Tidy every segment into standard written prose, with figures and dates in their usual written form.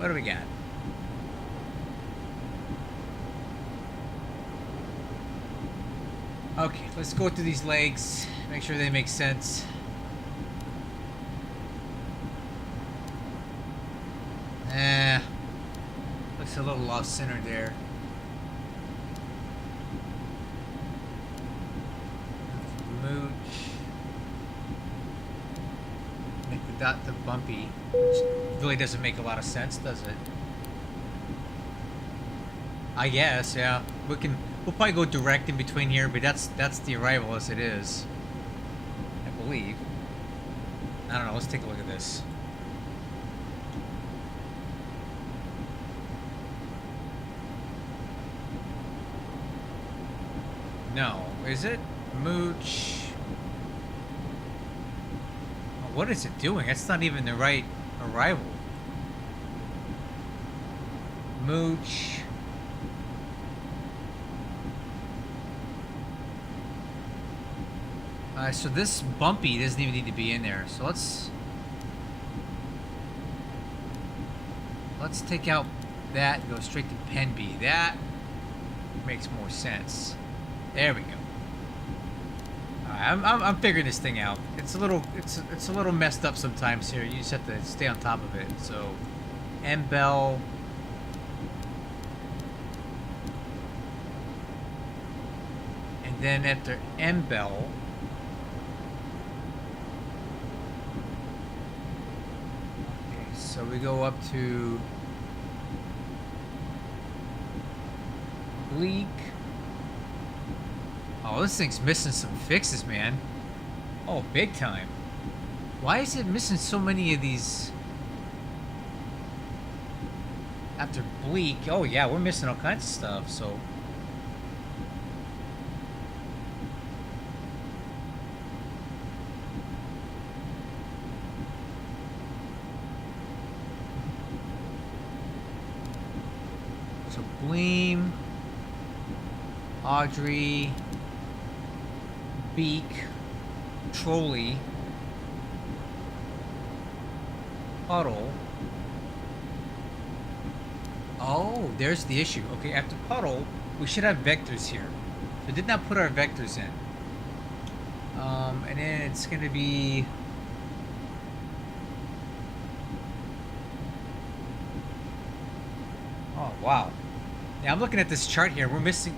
What do we got? Okay, let's go through these legs. Make sure they make sense. Looks a little off center there. Mooch. Make the dot the bumpy, which really doesn't make a lot of sense, does it? I guess, yeah. We'll probably go direct in between here, but that's the arrival as it is. I believe. I don't know, let's take a look at this. No, is it? Mooch. What is it doing? That's not even the right arrival. Mooch. So this bumpy doesn't even need to be in there. So let's take out that and go straight to pen B. That makes more sense. There we go. I'm figuring this thing out. It's a little messed up sometimes here. You just have to stay on top of it. So, M bell. And then after M bell, okay, so we go up to bleak. Oh, this thing's missing some fixes, man. Oh, big time. Why is it missing so many of these? After bleak, oh yeah, we're missing all kinds of stuff, so. So, Bleem, Audrey, Beak, Trolley, Puddle. Oh, there's the issue. Okay, after Puddle, we should have vectors here. So did not put our vectors in. And then it's going to be... Oh, wow. Now I'm looking at this chart here. We're missing...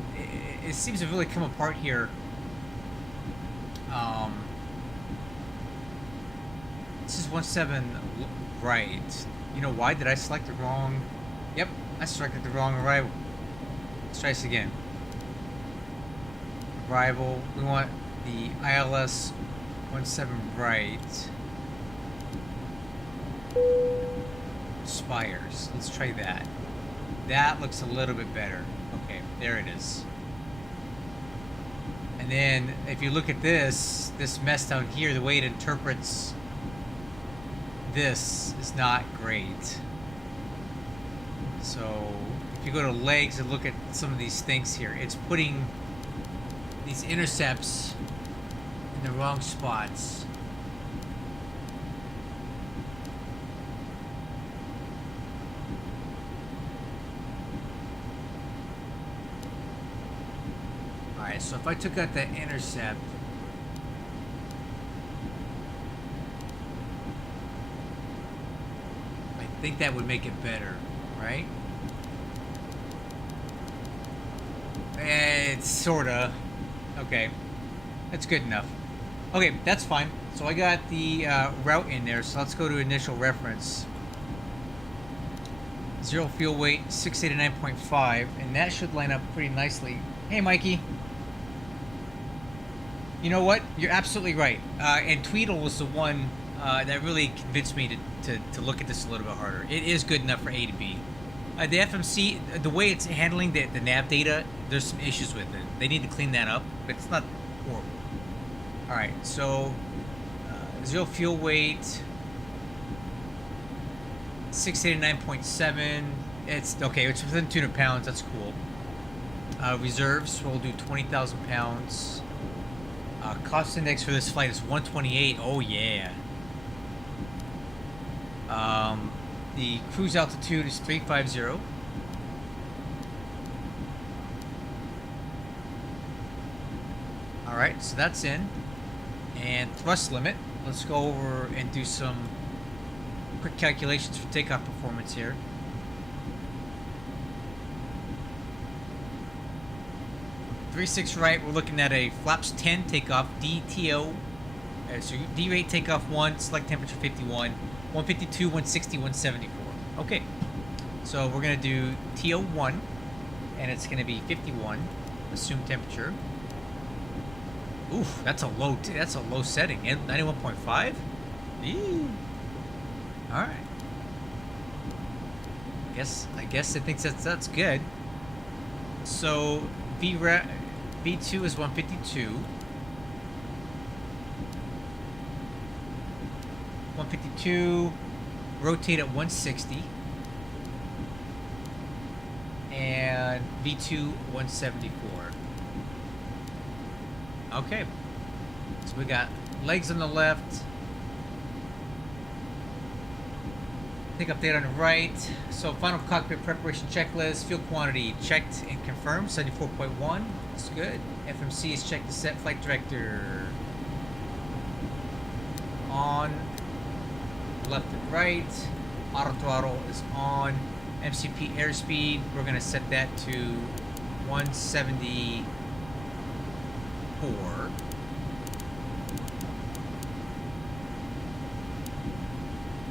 It seems to really come apart here. This is 17 right. You know why? Did I select the wrong? Yep, I selected the wrong arrival. Let's try this again. Arrival. We want the ILS 17 right. Spires. Let's try that. That looks a little bit better. Okay, there it is. And then if you look at this mess down here, the way it interprets this is not great. So if you go to legs and look at some of these things here, it's putting these intercepts in the wrong spots. Alright, so if I took out that intercept, I think that would make it better, right? It's sorta. Okay. That's good enough. Okay, that's fine. So I got the route in there, so let's go to initial reference. 0 fuel weight, 689.5, and that should line up pretty nicely. Hey, Mikey. You know what? You're absolutely right. And Tweedle was the one that really convinced me to look at this a little bit harder. It is good enough for A to B. The FMC, the way it's handling the nav data, there's some issues with it. They need to clean that up, but it's not horrible. Alright, so 0 fuel weight, 689.7. It's okay, it's within 200 pounds. That's cool. Reserves, we'll do 20,000 pounds. Cost index for this flight is 128. Oh, yeah. The cruise altitude is 350. All right, so that's in. And thrust limit. Let's go over and do some quick calculations for takeoff performance here. Three six right, we're looking at a flaps 10 takeoff, DTO. So D rate takeoff 1, select temperature 51, 152, 160, 174. Okay, so we're gonna do TO 1, and it's gonna be 51. Assume temperature. Oof, that's a low setting. 91.5. All right. I guess it thinks that's good. So V2 is 152. 152. Rotate at 160. And V2 174. Okay. So we got legs on the left. Take update on the right. So final cockpit preparation checklist. Fuel quantity checked and confirmed. 74.1. That's good. FMC is checked to set. Flight director on. Left and right. Auto throttle is on. MCP airspeed, we're going to set that to 174.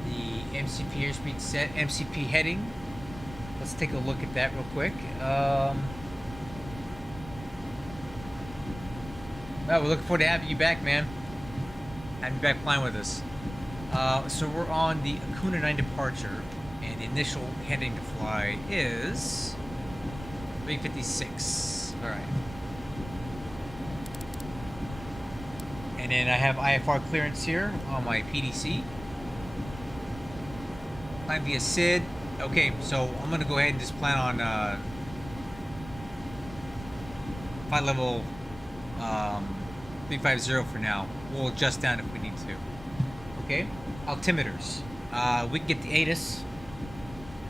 The MCP airspeed set. MCP heading. Let's take a look at that real quick. Well, we're looking forward to having you back, man. Having you back flying with us. So we're on the Akuna 9 departure, and the initial heading to fly is 356. All right. And then I have IFR clearance here on my PDC. Flying via SID. Okay, so I'm gonna go ahead and just plan on flight level 350 for now. We'll adjust down if we need to. Okay, altimeters. We can get the ATIS.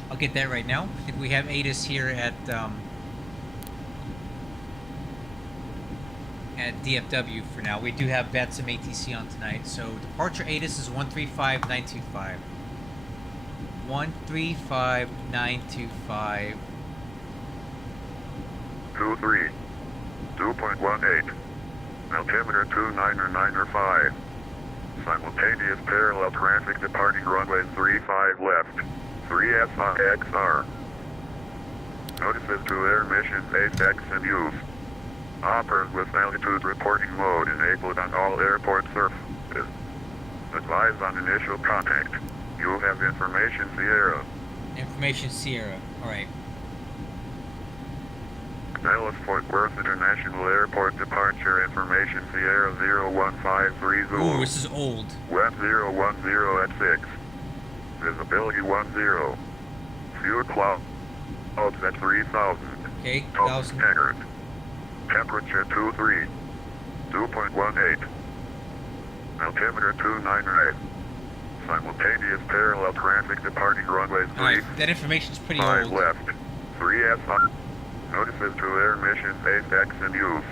I'll get that right now. I think we have ATIS here at DFW for now. We do have VETSIM ATC on tonight. So departure ATIS is 135925. 135925. 23. 2.18. Altimeter 29905. Simultaneous parallel traffic departing runway 35 left. 3SIXR. Notices to air mission ASX in use. Operate with altitude reporting mode enabled on all airport surfaces. Advise on initial contact. You have information Sierra. Information Sierra. Alright. Dallas Fort Worth International Airport departure information Sierra 01530. Ooh, this is old. West 010 at 6. Visibility 10. Fuel clouds at 3000. Okay, 1000. Temperature 23. 2.18. Altimeter 299. Simultaneous parallel traffic departing runways 3. Alright, that information's pretty 5 old. left. 3SI. Notices to air mission ASX in use.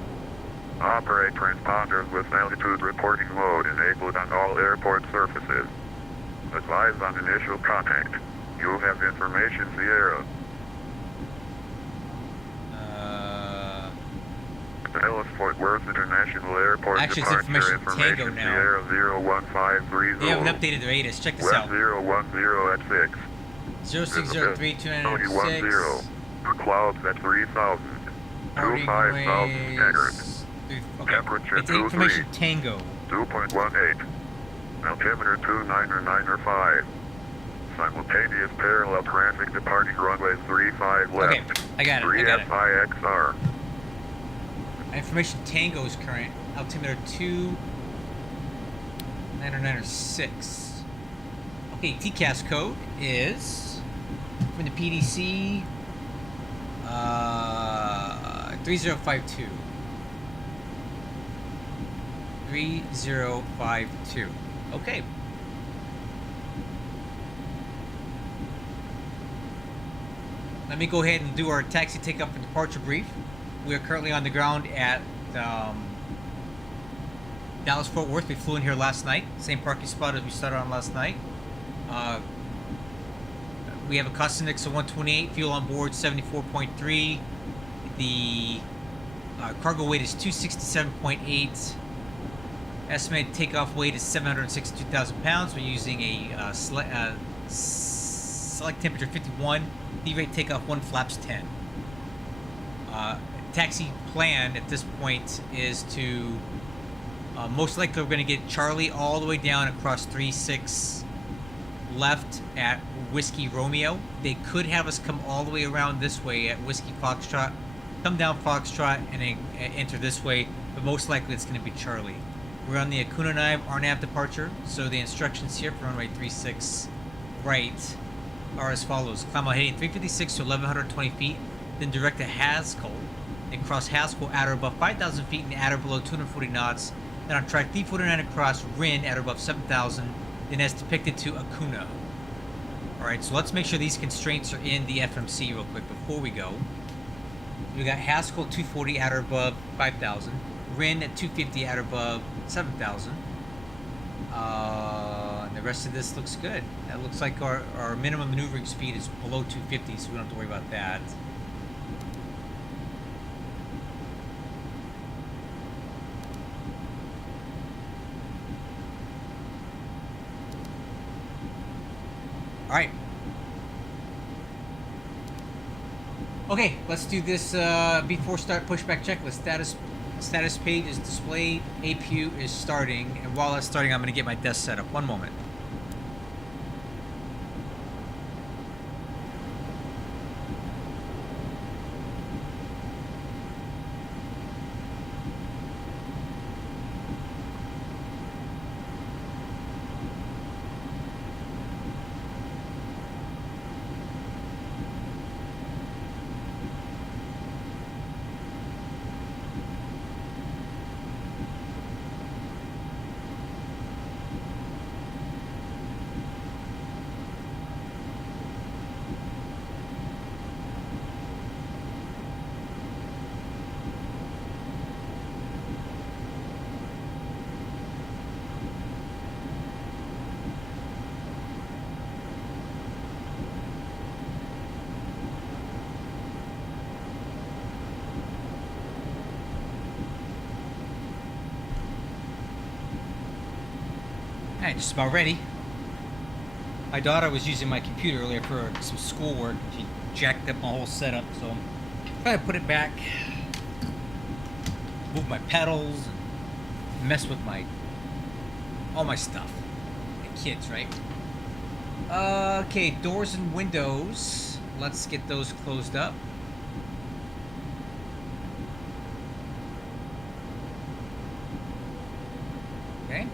Operate transponders with altitude reporting mode enabled on all airport surfaces. Advise on initial contact. You have information Sierra. Dallas Fort Worth International Airport Actually, it's departure information Tango now. Sierra 01530. They haven't updated their ATIS. Check this West out. 010 at 6. 0603 296. Clouds at 3000. 25,000 staggered. Okay. Temperature It's information Tango. 2.18. Altimeter 29905. Simultaneous parallel traffic departing runways 35 left. Okay, I got it. 3SIXR. Information Tango is current. Altimeter 29906. Okay, TCAS code is from the PDC 3052. 3052. Okay. let me go ahead and do our taxi takeoff and departure brief. We are currently on the ground at Dallas Fort Worth. We flew in here last night, same parking spot as we started on last night. We have a cost index of 128, fuel on board 74.3. The cargo weight is 267.8. Estimated takeoff weight is 762,000 pounds. We're using a select temperature 51. D-rate takeoff 1 flaps 10. Taxi plan at this point is to most likely we're going to get Charlie all the way down across 3-6 left at Whiskey Romeo. They could have us come all the way around this way at Whiskey Foxtrot, come down Foxtrot, and then enter this way, but most likely it's going to be Charlie. We're on the Akuna RNAV departure, so the instructions here for runway 36 right are as follows. Climb out heading 356 to 1120 feet, then direct to Haskell, then cross Haskell at or above 5,000 feet and at or below 240 knots, then on track 349 across Rin at or above 7,000, then as depicted to Akuna. Alright, so let's make sure these constraints are in the FMC real quick before we go. We got Haskell 240 at or above 5,000, Rin at 250 at or above 7,000. And the rest of this looks good. That looks like our minimum maneuvering speed is below 250, so we don't have to worry about that. Alright. Okay, let's do this before start pushback checklist. Status page is displayed, APU is starting, and while that's starting, I'm going to get my desk set up. One moment. Alright, just about ready. My daughter was using my computer earlier for some schoolwork. She jacked up my whole setup, so I'm trying to put it back, move my pedals, and mess with all my stuff. The kids, right? Okay, doors and windows. Let's get those closed up. Okay.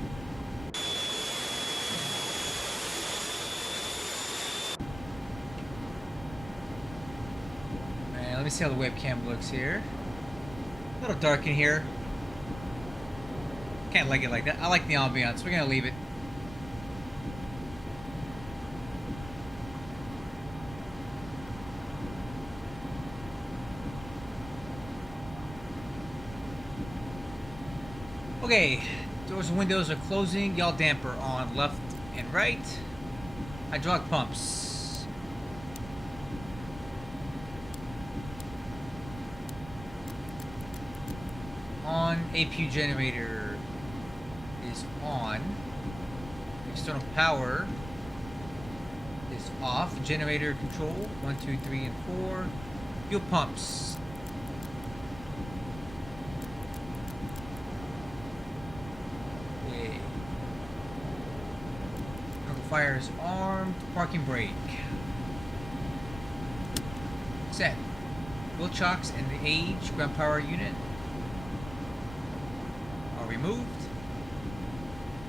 Let me see how the webcam looks here. A little dark in here. Can't like it like that. I like the ambiance. We're gonna leave it. Okay, doors and windows are closing. Yaw damper on left and right. Hydraulic pumps. On. APU generator is on. External power is off. Generator control 1, 2, 3, and 4. Fuel pumps. Okay. Cargo fire is armed. Parking brake. Set. Wheel chocks and the age. Ground power unit removed.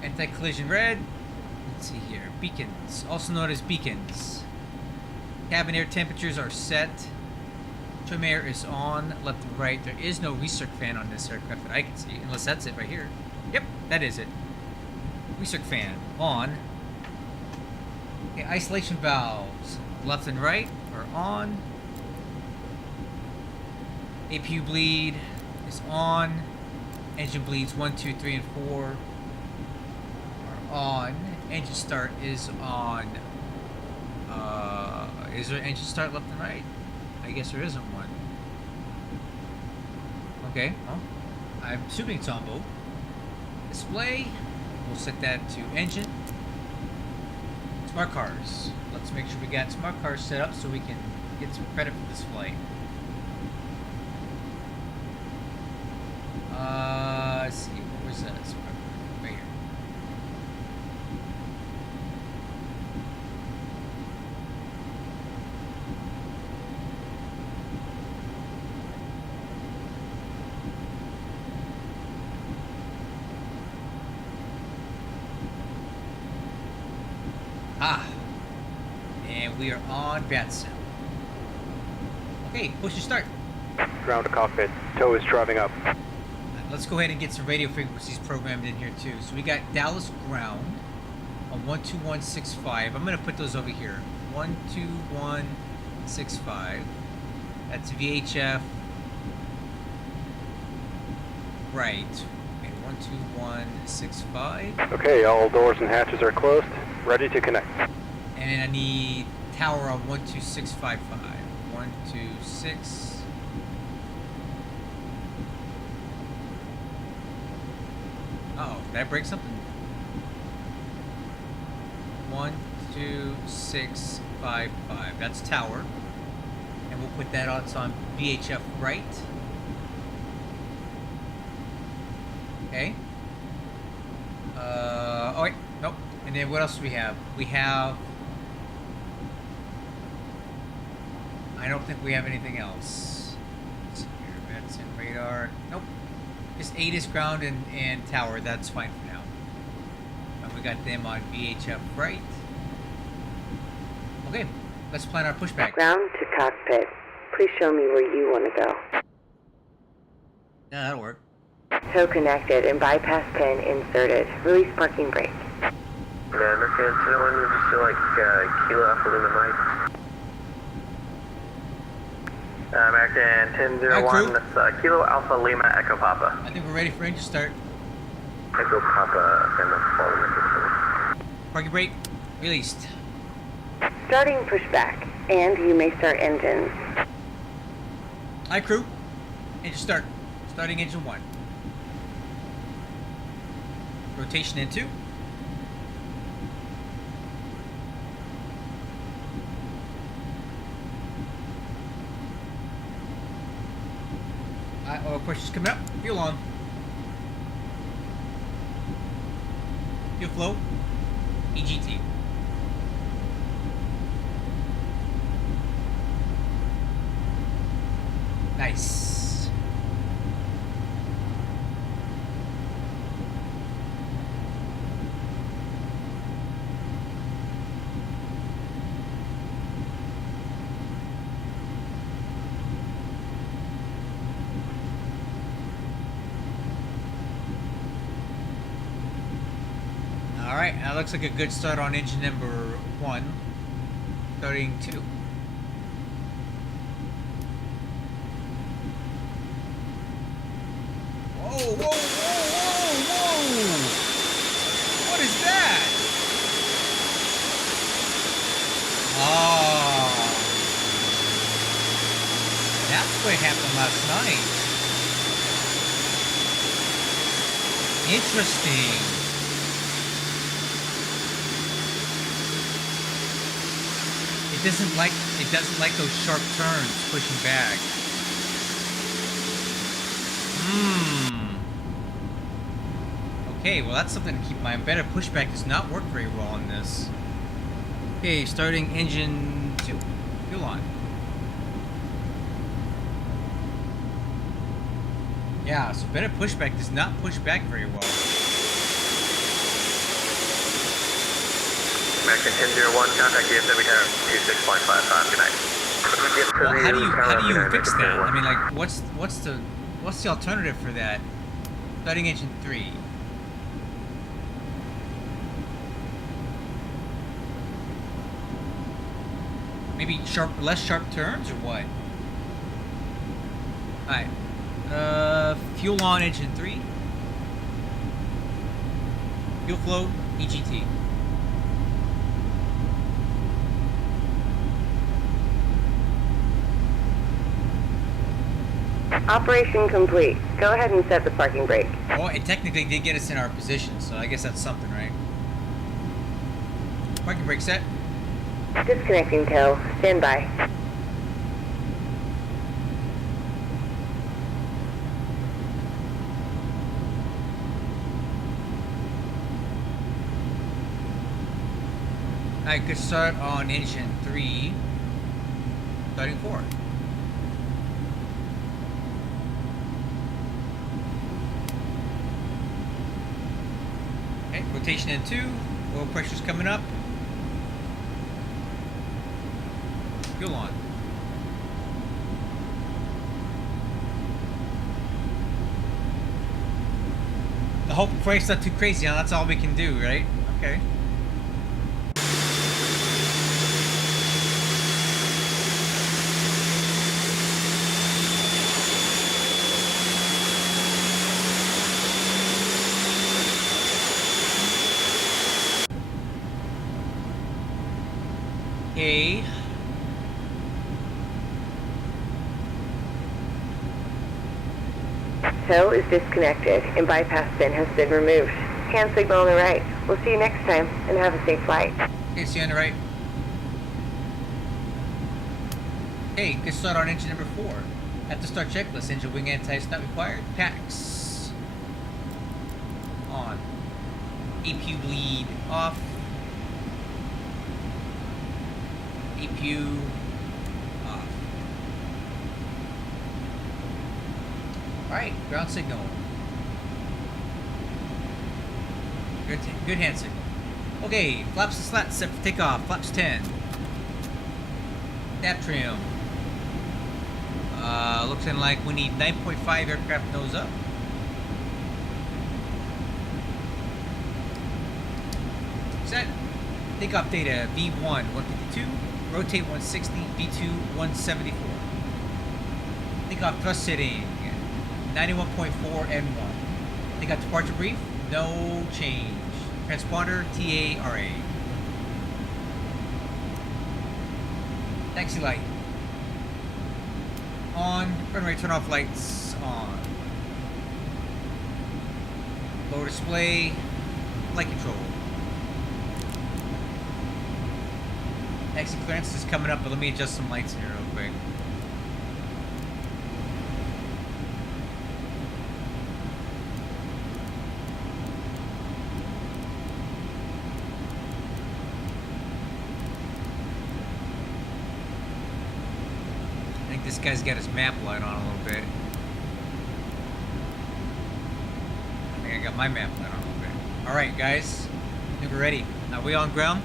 Anti-collision red. Let's see here. Beacons, also known as beacons. Cabin air temperatures are set. Trim air is on, left and right. There is no recirc fan on this aircraft that I can see, unless that's it right here. Yep, that is it. Recirc fan on. Okay, isolation valves, left and right are on. APU bleed is on. Engine bleeds 1, 2, 3, and 4 are on. Engine start is on. Is there engine start left and right? I guess there isn't one. Okay, well, I'm assuming it's on both. Display, we'll set that to engine. Smart cars. Let's make sure we got smart cars set up so we can get some credit for this flight. Let's see, what was that? Right here. And we are on Batsim. Okay, push to start. Ground to cockpit. Tow is driving up. Let's go ahead and get some radio frequencies programmed in here too. So we got Dallas ground on 12165. I'm gonna put those over here. 12165. That's VHF. Right. Okay, 12165. Okay, all doors and hatches are closed. Ready to connect. And then I need tower on 12655. 126. Uh-oh, did I break something? 12655. That's tower. And we'll put that on, it's on VHF right. Okay. Oh wait, nope. And then what else do we have? We have... I don't think we have anything else. Let's see here, that's in radar. Nope. Just 8 is ground and tower, that's fine for now. And we got them on VHF right. Okay, let's plan our pushback. Ground to cockpit. Please show me where you want to go. Yeah, that'll work. Tow connected and bypass pin inserted. Release parking brake. Yeah, American 201, we'll just do like Kilo Alpha Lima Mike. American 1001, that's Kilo Alpha Lima Echo Papa. I think we're ready for engine start. Echo Papa, and that's following the Parking brake released. Starting pushback, and you may start engines. Hi crew, engine start. Starting engine 1. Rotation in 2. Oil pressure's coming up. Fuel on. Fuel flow. EGT. Nice. Alright, that looks like a good start on engine number 1. Starting 2. Whoa, whoa, whoa, whoa, whoa! What is that? Oh. That's what happened last night. Interesting. It doesn't like those sharp turns pushing back. Okay, well that's something to keep in mind. Better pushback does not work very well on this. Okay, starting engine 2. Fuel on. Yeah, so better pushback does not push back very well. American 1001, contact DFW tower 26.55. Good night. Well, how do you fix that? I mean, like, what's the alternative for that? Starting engine 3. Maybe less sharp turns or what? Alright. Fuel on engine 3. Fuel flow, EGT. Operation complete. Go ahead and set the parking brake. Well, it technically did get us in our position, so I guess that's something, right? Parking brake set. Disconnecting tow. Stand by. Alright, good start on engine 3. Starting 4. Okay, rotation in 2. Oil pressure's coming up. Fuel on. The hope and pray it's not too crazy, that's all we can do, right? Okay. A Tow is disconnected and bypass pin has been removed. Hand signal on the right. We'll see you next time and have a safe flight. Okay, see you on the right. Hey, good start on engine number 4. At the start checklist, engine wing anti-ice not required. Packs on. APU bleed off. APU off. Alright, ground signal. Good hand signal. Okay, flaps and slats set for takeoff. Flaps 10. Nap trim. Looking like we need 9.5 aircraft nose up. Set. Takeoff data V1 152. Rotate 160. V2 174. Takeoff thrust setting 91.4 N1. Takeoff departure brief. No change. Transponder TARA. Taxi light. On. Runway turn off lights on. Lower display. Flight control. Taxi clearance is coming up, but let me adjust some lights here real quick. This guy's got his map light on a little bit. I think I got my map light on a little bit. Alright, guys. I think we're ready. Are we on ground?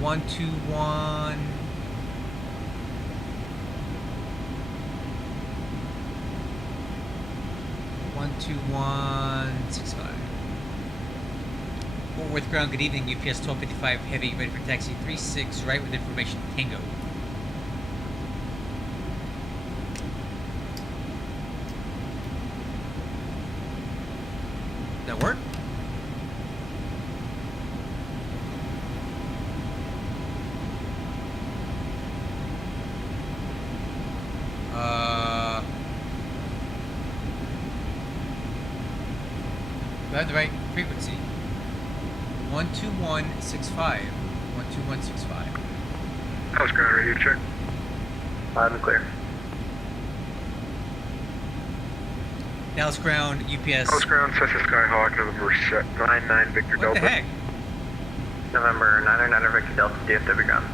121. Fort Worth ground, good evening. UPS 1255 heavy, ready for taxi 36, right with information Tango. That work? Do I have the right frequency? 12165. 12165. House ground radio check. Loud and clear. Dallas ground, UPS. House ground, Cessna Skyhawk, November 99 Victor What Delta. the heck? November 99 Victor Delta, DFW ground.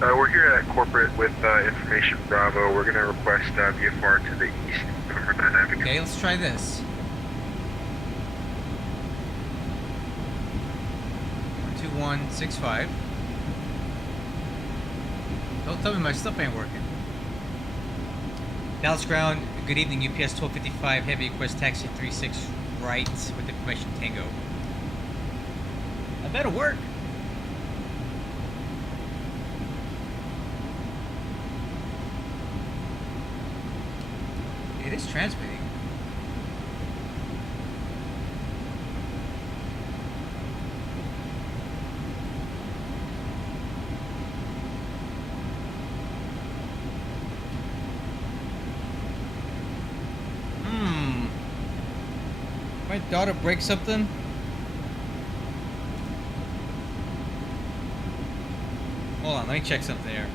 We're here at corporate with information Bravo. We're going to request VFR to the east, November 99 Victor. Okay, let's try this. 12165. Don't tell me my stuff ain't working. Dallas ground, good evening. UPS 1255 heavy, request taxi 36 right with information Tango. I better work. is transmitting. My daughter break something? Hold on, let me check something here.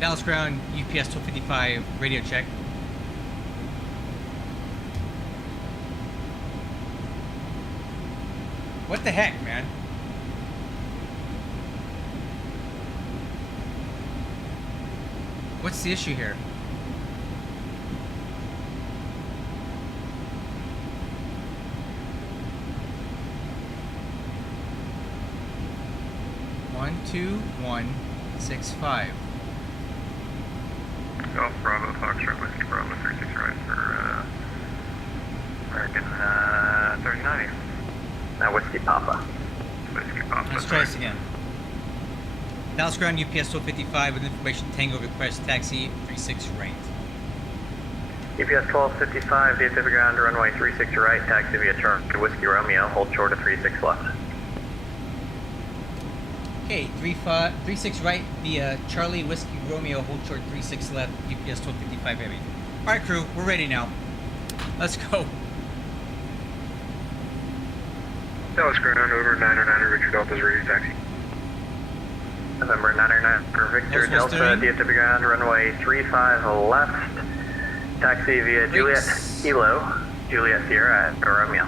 Dallas ground, UPS 1255, radio check. What the heck, man? What's the issue here? One, 2, 1, 6, 5. Golf Bravo, Foxtrot, Whiskey Bravo, 36 right for American 3090. Now Whiskey Papa. Whiskey Papa. Let's try this again. Dallas ground, UPS 1255 with information Tango request taxi 36 right. UPS 1255, DFW ground, runway 36 right, taxi via Charlie Whiskey Romeo, hold short of 36 left. Okay, 36 right via Charlie Whiskey Romeo, hold short 36 left, UPS 1255 heavy. Alright crew, we're ready now. Let's go. Dallas ground, over 909, Richard Delta's ready taxi. November 909 for Victor What's Delta, doing? DFW ground, runway 35 left, taxi via Juliet Brakes. Kilo, Juliet Sierra at Romeo.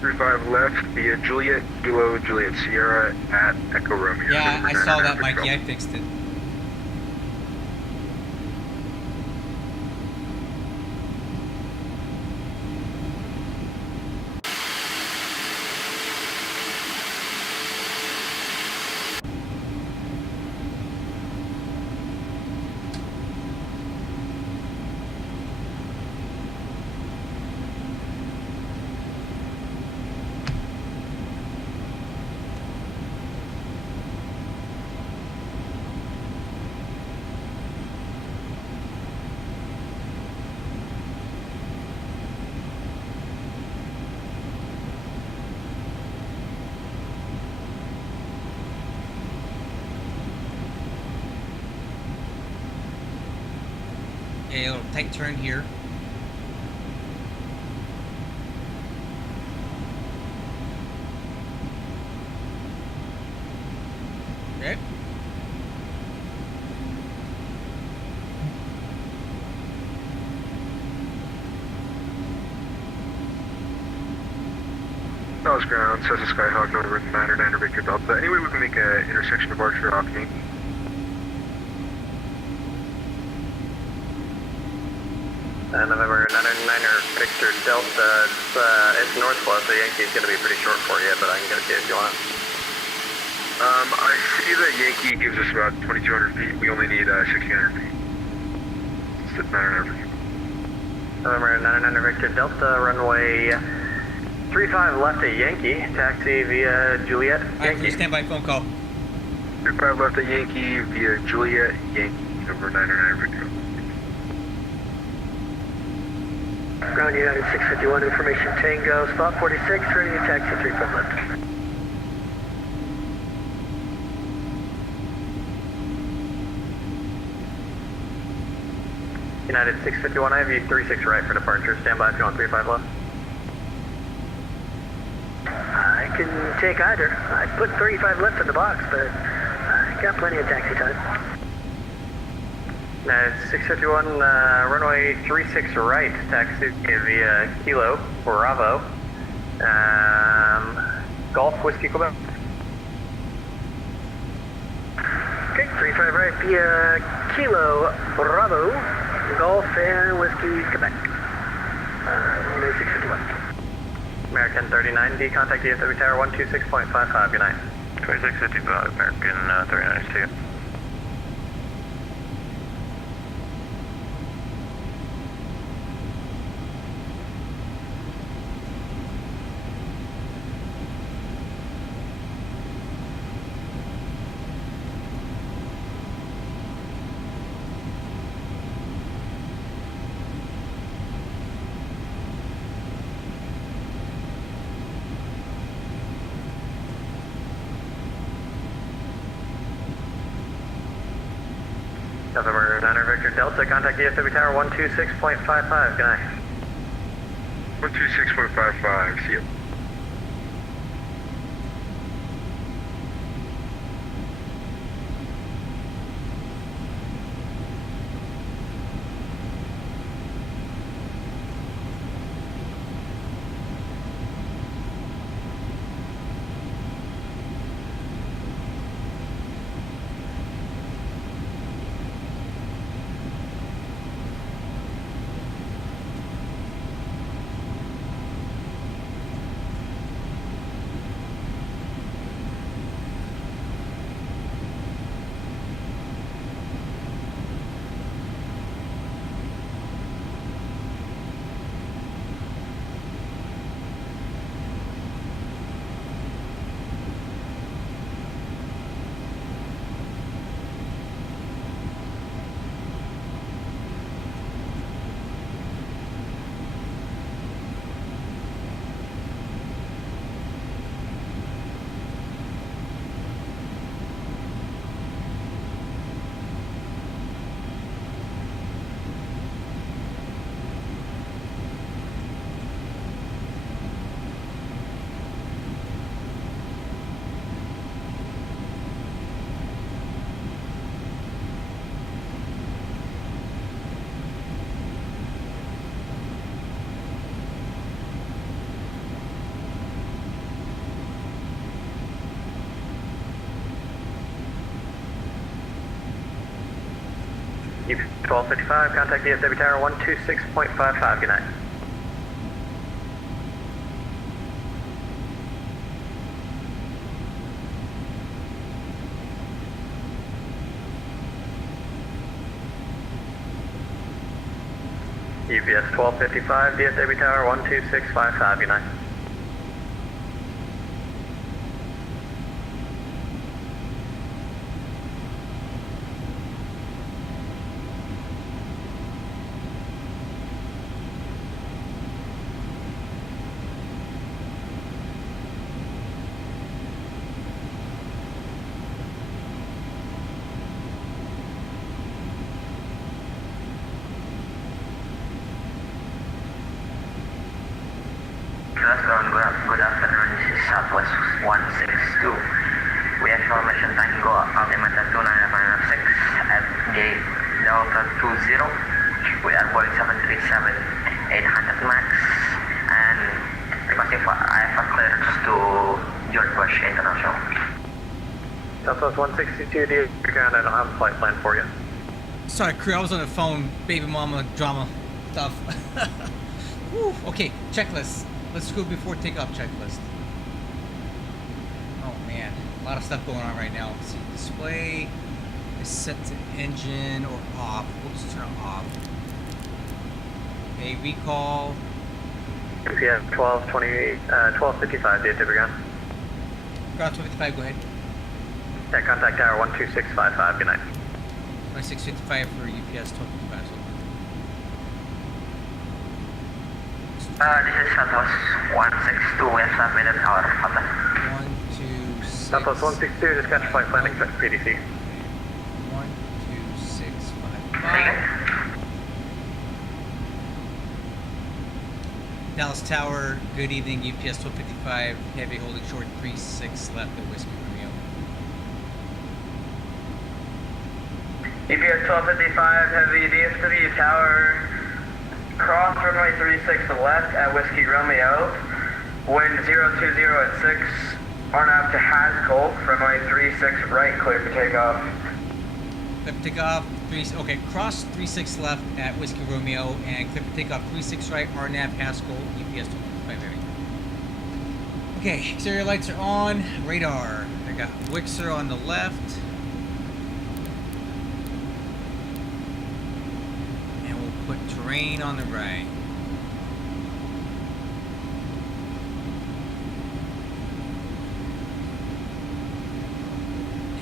35 left via Juliet, Kilo, Juliet Sierra at Echo Romeo. Yeah, I saw that, November Mikey. I fixed it. Okay, a little tight turn here. Okay. Dallas ground, Cessna Skyhawk, November 909, Victor Delta. Anyway, we can make an intersection departure off me. November 909er Victor Delta, it's northwest, the Yankee's going to be pretty short for you, but I can get it to you if you want. I see that Yankee gives us about 2,200 feet. We only need 1,600 feet. It's 900 feet. November 909er Victor Delta, runway 35 left at Yankee, taxi via Juliet, Alright, Yankee. stand by phone call. 35 left at Yankee via Juliet, Yankee, November 909 Victor Delta. Ground United 651, information Tango, spot 46, ready to taxi 35 left. United 651, I have you 36 right for departure, stand by if you want 35 left. I can take either. I put 35 left in the box, but I got plenty of taxi time. United 651, runway 36 right, taxi via Kilo, Bravo, Golf, Whiskey, Quebec. Okay, 35 right via Kilo, Bravo, Golf, and Whiskey, Quebec. runway 651. American 39D, contact DFW Tower 126.55, good night. 2655, American 39 to you. November 9 Victor Delta, contact DFW Tower 126.55, good night. 126.55, see you. UP1255, contact DFW Tower 126.55, good night. UPS 1255, DFW Tower 12655, good night. Good afternoon, this is Southwest 162. We have information Tango Altimeter 2906 at gate Delta 20. We are Boeing 737 800 MAX and requesting for IFR clearance to George Bush International. Southwest 162, DFW ground, I don't have a flight plan for you. Sorry, crew, I was on the phone. Baby mama drama stuff. Whew, okay, checklist. Let's go before takeoff checklist. Oh man, a lot of stuff going on right now. Let's see, display is set to engine or off. We'll just turn it off. Okay, recall. UPS 1255, DFW ground. Ground 255, go ahead. Yeah, contact Tower 12655, good night. 2655 for UPS 1255. This is Southwest 162. We have submitted our photo. 126. Southwest 162, just got your flight plan, expect PDC. 12655. Dallas Tower, good evening, UPS 1255, heavy holding short 36 left at Whiskey Romeo. UPS 1255, heavy DFW Tower, cross runway 36 left at Whiskey Romeo, wind 020 at 6, RNAV to Haskell, runway 36 right, clear for takeoff. Clear for takeoff, Okay, cross 36 left at Whiskey Romeo and clear for takeoff 36 right, RNAV Haskell, UPS 25 heavy. Okay, exterior lights are on, radar. I got Wixer on the left. And we'll put terrain on the right.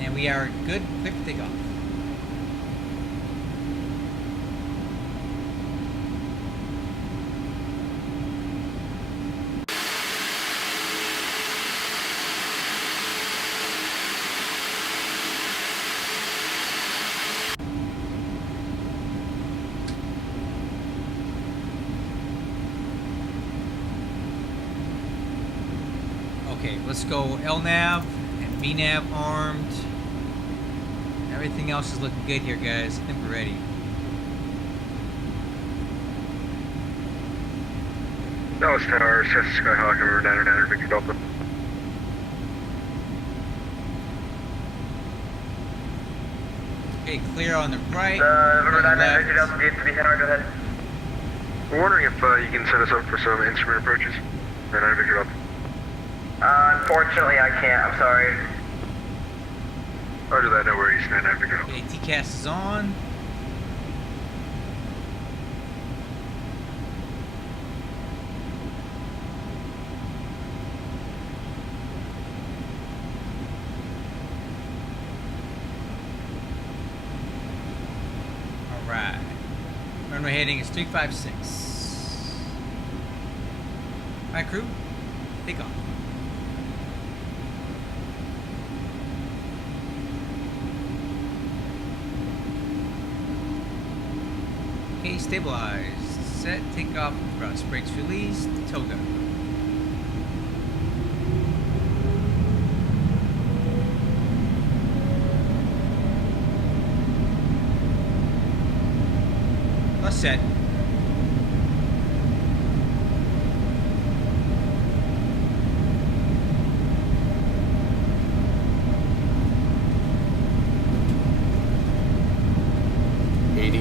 And we are good, clear for takeoff. Okay, let's go LNAV and VNAV armed. Everything else is looking good here, guys. I think we're ready. Dallas Tower, Cessna Skyhawk, over 99, Victor Delta. Okay, clear on the right. November on the 99, Victor left. Delta, DFW, 10 go ahead. We're wondering if you can set us up for some instrument approaches. 99, Victor Delta. Unfortunately, I can't. I'm sorry. Roger that, no worries. 99, Victor Delta. Okay, TCAS is on. Alright. Runway heading is 356. Alright, crew. Take off. Okay, stabilized. Set, take off, thrust, brakes released, toga. Thrust set.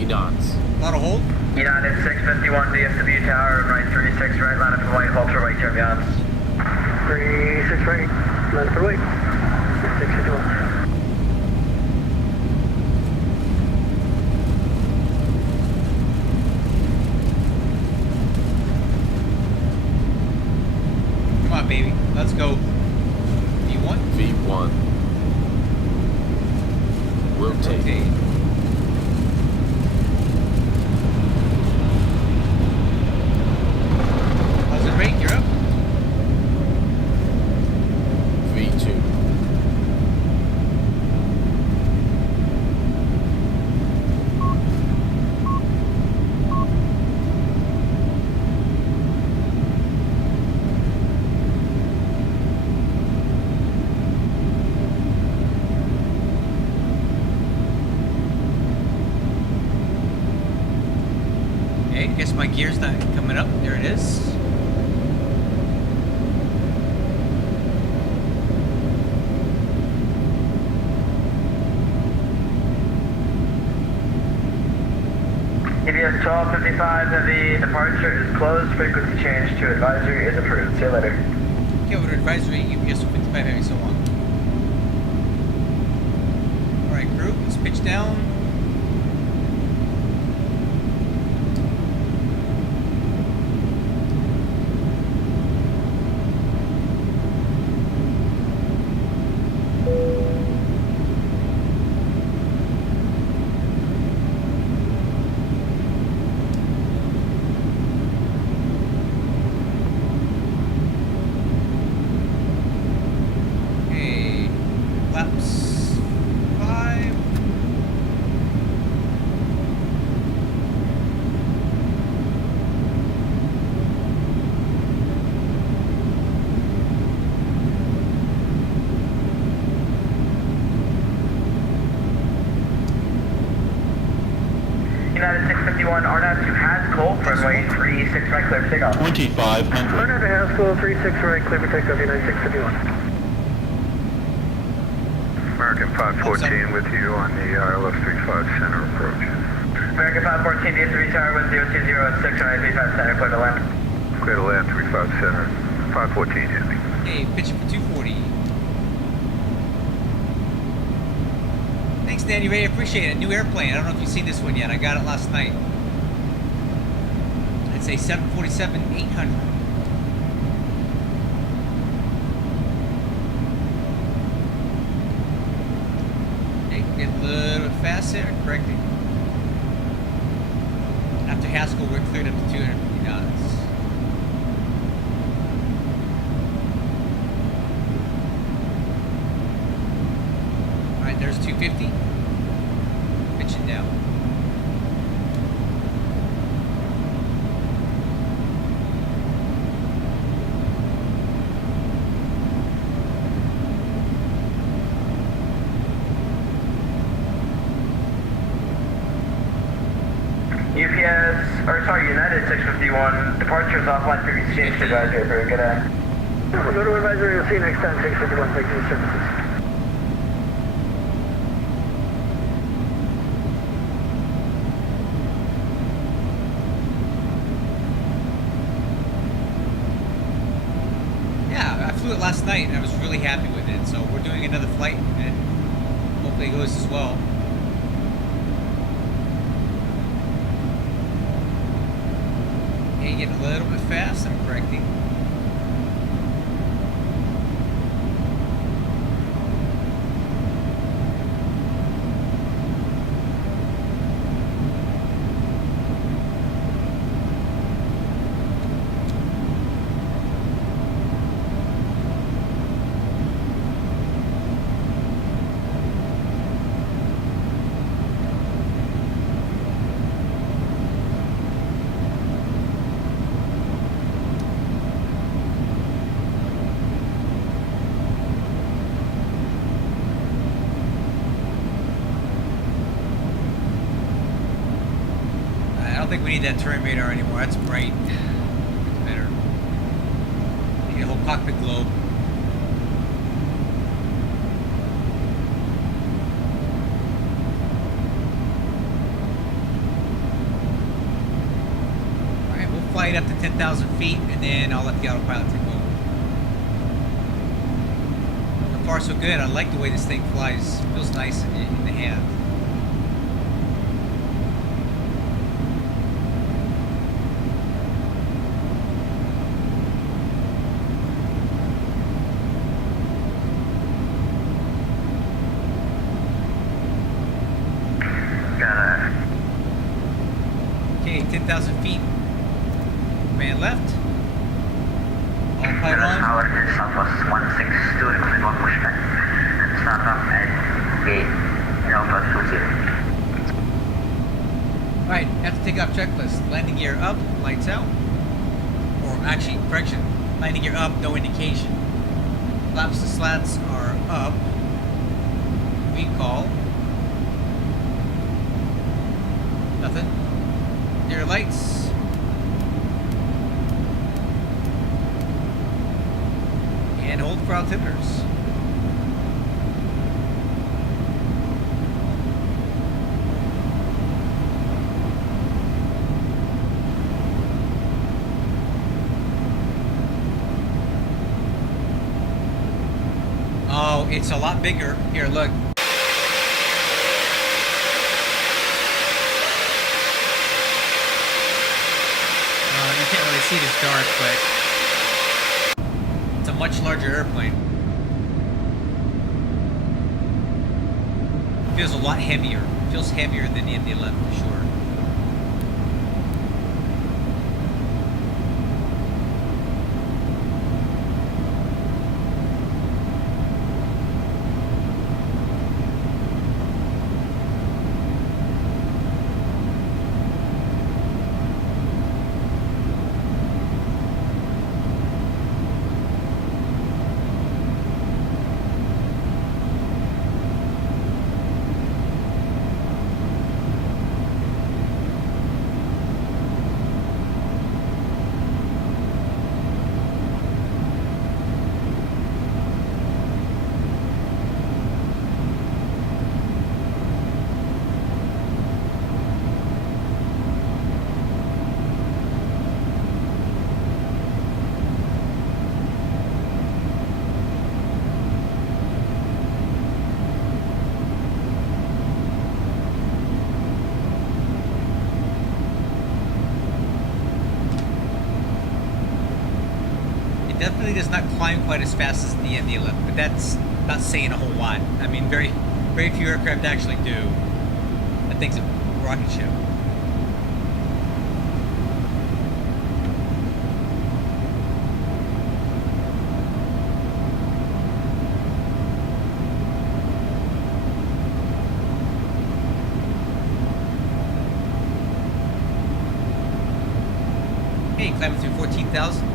knots. A lot of hold. United 651 DFW Tower, right 36 right, line up for white, hold for white, turn beyond. 36 right, line up for white. 651. Come on, baby. Let's go. V1? V1. Rotate. How's it rate? You're up. V2. Okay, guess my gear's not coming up. There it is. EDS 1255, the departure is closed, frequency change to advisory is approved. See you later. Okay, over to advisory, UPS 55 heavy, so on. Alright, crew, let's pitch down. Okay, laps 5. United 651, RNAV to Haskell, runway 36 right, clear for takeoff. 2500. Runway to Haskell, 36 right, clear for takeoff, United 651. American 514 with you on the RLF 35 center approach. American 514, D3 Tower 1020 at 635 center, clear to land. Clear to land 35 center. 514 hit me. Hey, pitching for 240. Thanks, Danny Ray. Appreciate it. New airplane. I don't know if you've seen this one yet. I got it last night. It's a 747-800. Okay, get a little bit fast there. Correcting. After Haskell, we're cleared up to 250 knots. Alright, there's 250. Pitching down. United 651, departures offline previous change to advisory for a good eye. We'll go to advisory, we'll see you next time, 651, thank you, services. Yeah, I flew it last night and I was really happy with it, so we're doing another flight and hopefully it goes as well. Getting a little bit fast, I'm correcting. I don't think we need that turn radar anymore. That's bright. It's better. You get a whole cockpit globe. Alright, we'll fly it up to 10,000 feet and then I'll let the autopilot take over. So far so good. I like the way this thing flies. It feels nice in the hand. Okay, 10,000 feet. Man left. All pilot on. Tower is Southwest 162, requesting one pushback. And start off at gate Delta 20. Alright, after takeoff checklist. Landing gear up, lights out. Or actually, correction. Landing gear up, no indication. Flaps and slats are up. Recall. Nothing. Your lights. And hold for altimeters. Oh, it's a lot bigger. Here, look. You can't really see this dark, but it's a much larger airplane. Feels a lot heavier. Feels heavier than the MD-11 for sure. definitely does not climb quite as fast as the ND11, but that's not saying a whole lot. I mean, very few aircraft actually do. That thing's a rocket ship. Hey, climbing through 14,000.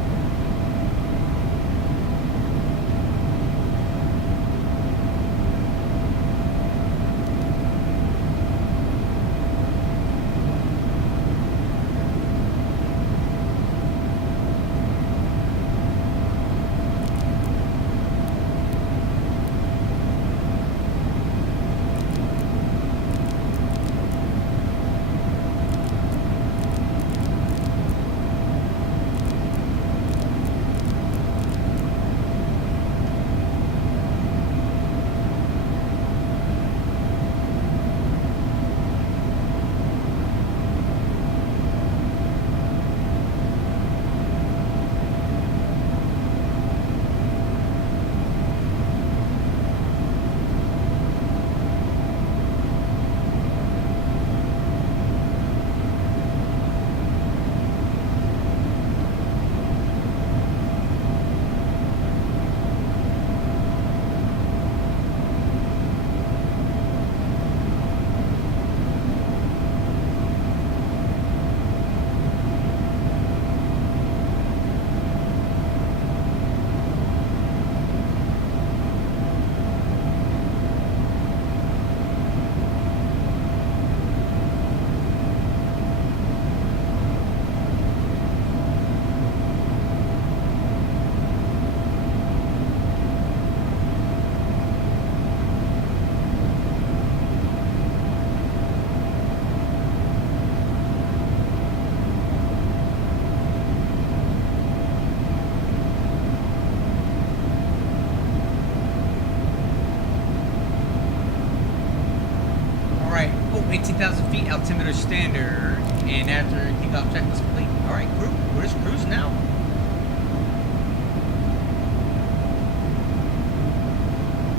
Alright, 18,000 feet, altimeter standard, and after takeoff checklist complete. Alright, we're just cruising now.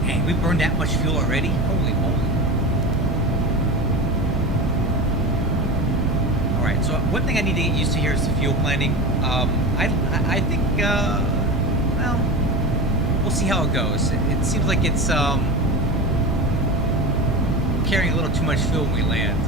Dang, we burned that much fuel already? Holy moly. Alright, so one thing I need to get used to here is the fuel planning. I think, well, we'll see how it goes. It seems like it's, carrying a little too much fuel when we land.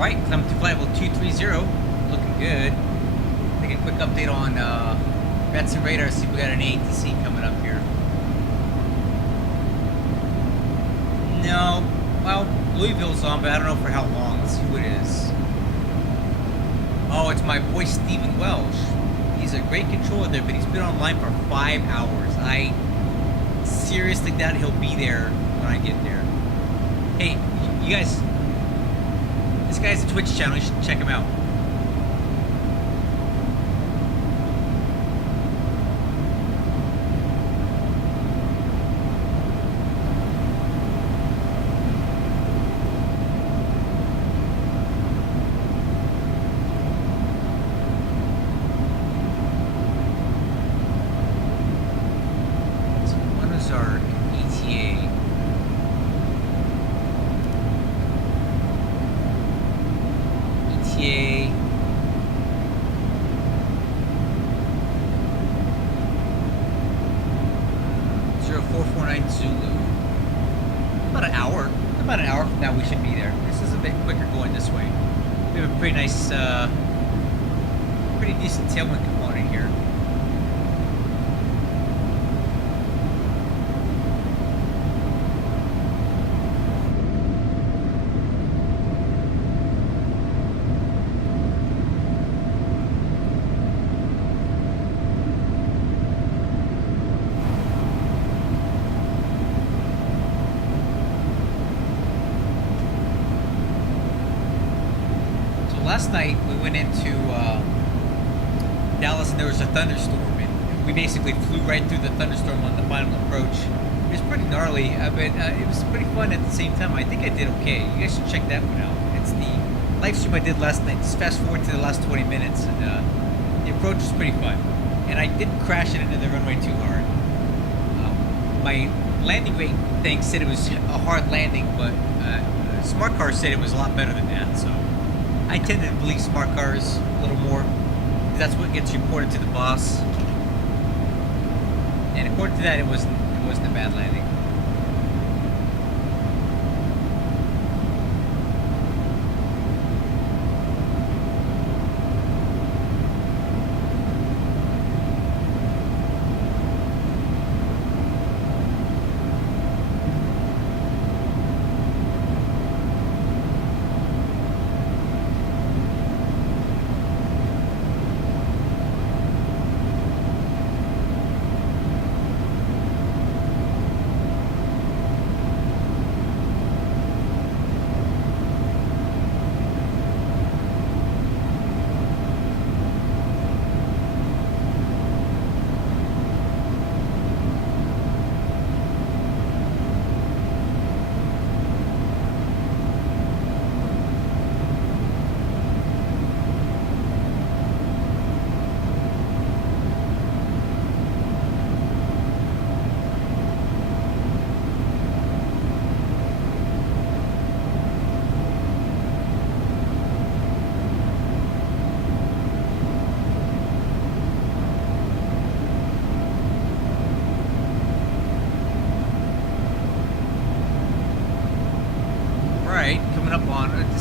Alright, climb to flight level 230, looking good. Take a quick update on Rats and Radar. See if we got an ATC coming up here. No. Well, Louisville's on, but I don't know for how long. Let's see who it is. Oh, it's my boy Stephen Welsh. He's a great controller there, but he's been online for 5 hours. I seriously doubt he'll be there when I get there. Hey, you guys, this guy's a Twitch channel. You should check him out. Last night we went into Dallas and there was a thunderstorm, and we basically flew right through the thunderstorm on the final approach. It was pretty gnarly, but it was pretty fun at the same time. I think I did okay. You guys should check that one out. It's the live stream I did last night. Just fast forward to the last 20 minutes, and the approach was pretty fun. And I didn't crash it into the runway too hard. My landing rate thing said it was a hard landing, but Smart Car said it was a lot better than that. So I tend to believe Smart Cars a little more, because that's what gets reported to the boss. And according to that, it wasn't a bad landing.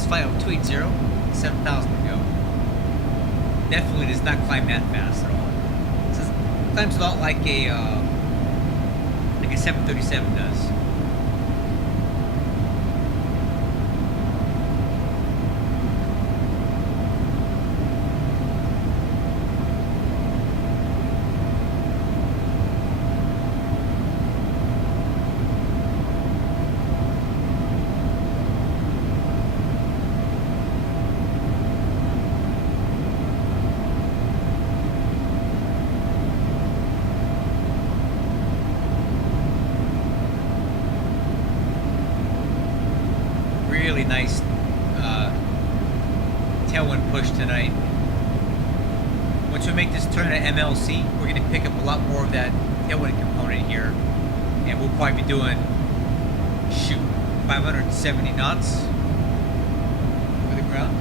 Flight of 280, 7,000 to go. Definitely does not climb that fast at all. It climbs a lot like a 737 does. Nice tailwind push tonight. Once we make this turn at MLC, we're going to pick up a lot more of that tailwind component here, and we'll probably be doing 570 knots over the ground.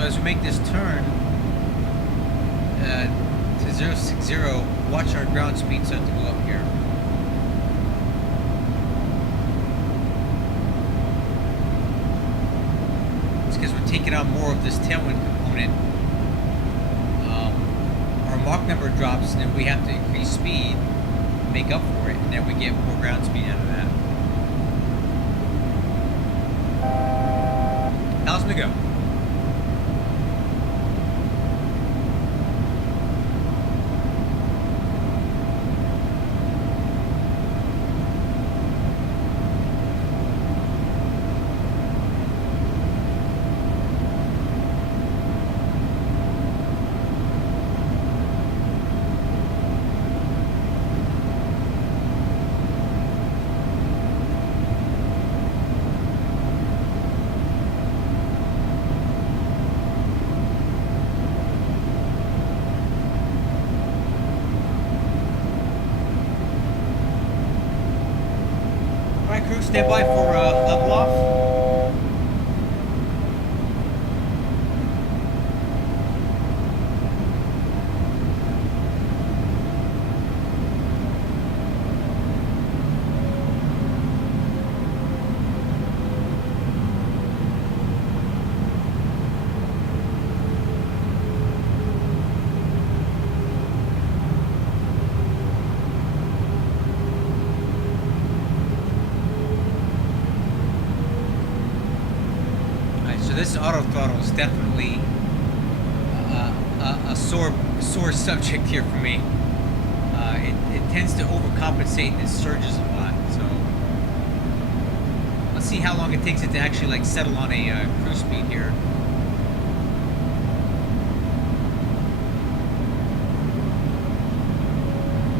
So as we make this turn to 060, watch our ground speed start to go up here. It's because we're taking on more of this tailwind component. Our Mach number drops, and then we have to increase speed, make up for it, and then we get more ground speed out of that. How's it go? Stand by for level off. This auto throttle is definitely a sore subject here for me. It tends to overcompensate and it surges a lot. So let's see how long it takes it to actually like settle on a cruise speed here.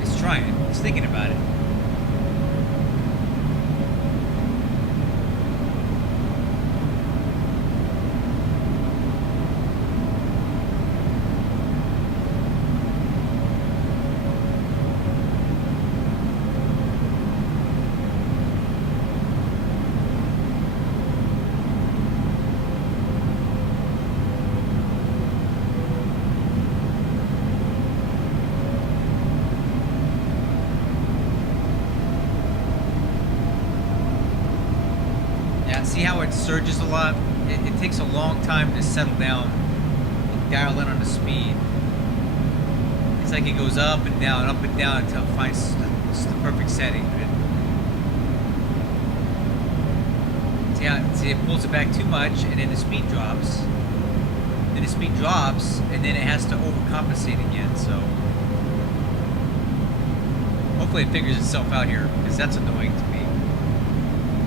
It's trying. It's thinking about it. See how it surges a lot? It takes a long time to settle down and dial in on the speed. It's like it goes up and down until it finds the perfect setting. See, it pulls it back too much, and then the speed drops. Then the speed drops, and then it has to overcompensate again. So hopefully it figures itself out here, because that's annoying to me.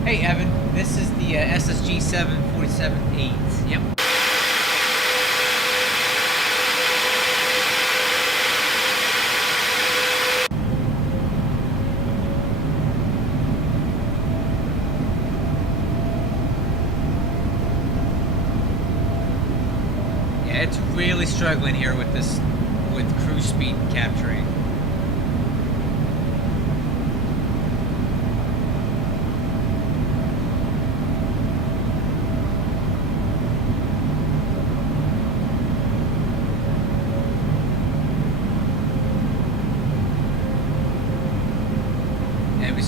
Hey Evan, this is the SSG 7478. Yep. Yeah, it's really struggling here with cruise speed capturing.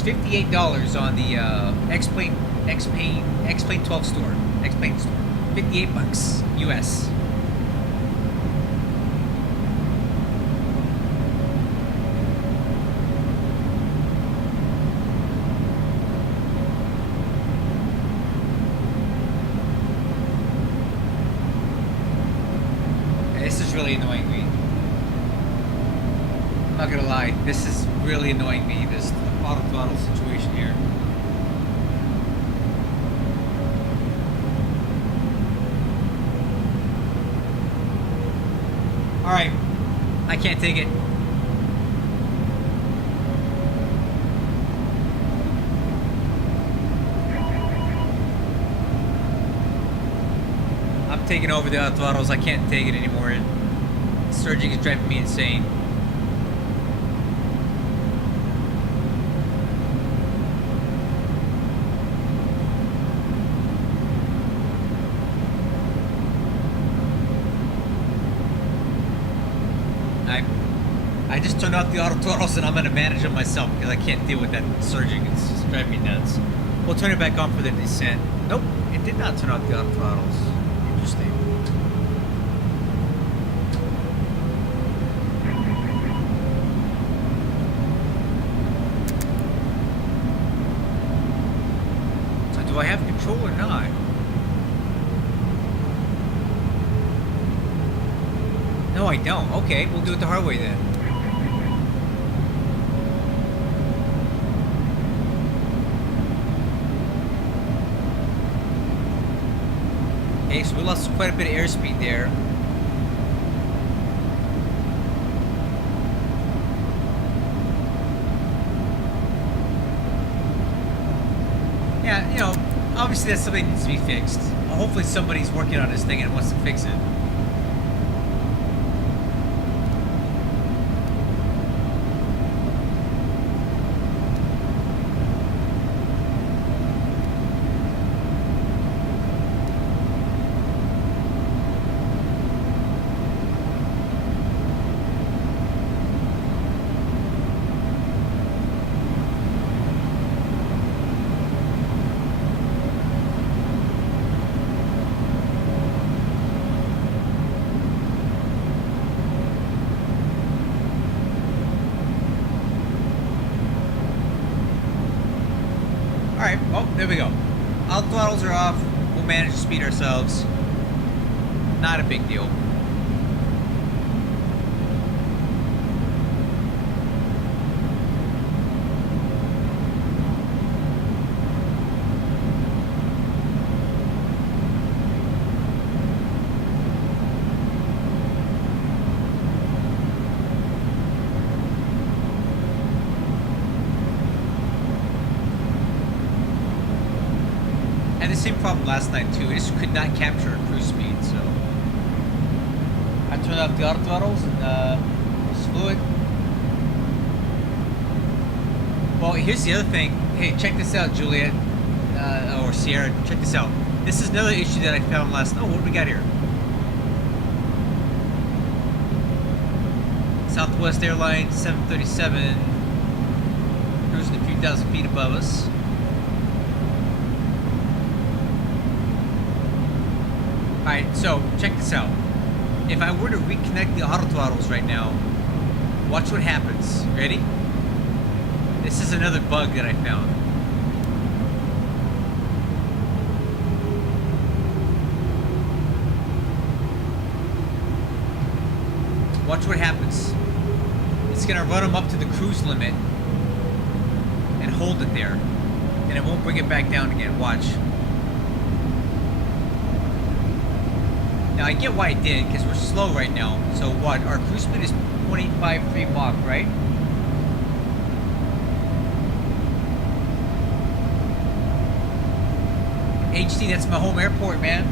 $58 on the X-Plane 12 store. X-Plane store. $58 US. This is really annoying me. I'm not gonna lie, this is really annoying me, this auto throttle situation here. Alright, I can't take it. I'm taking over the auto throttles, I can't take it anymore. Surging is driving me insane. I just turned off the auto throttles and I'm gonna manage them myself because I can't deal with that surging. It's just driving me nuts. We'll turn it back on for the descent. Nope, it did not turn off the auto throttles. Interesting. So do I have control or not? No, I don't. Okay, we'll do it the hard way then. Okay, so we lost quite a bit of airspeed there. Yeah, you know, obviously that's something that needs to be fixed. Hopefully somebody's working on this thing and wants to fix it. Alright, well, there we go. All throttles are off. We'll manage to speed ourselves. Not a big deal. Had the same problem last night too. It just could not capture a cruise speed, so I turned off the auto throttles and just flew it. Well, here's the other thing. Hey, check this out, Juliet or Sierra. Check this out. This is another issue that I found last. Oh, what do we got here? Southwest Airlines 737 cruising a few thousand feet above us. Alright, so check this out. If I were to reconnect the auto throttles right now, watch what happens. Ready? This is another bug that I found. Watch what happens. It's gonna run them up to the cruise limit and hold it there. And it won't bring it back down again. Watch. Now I get why it did, because we're slow right now. So what? Our cruise speed is 0.53 Mach, right? HD, that's my home airport, man.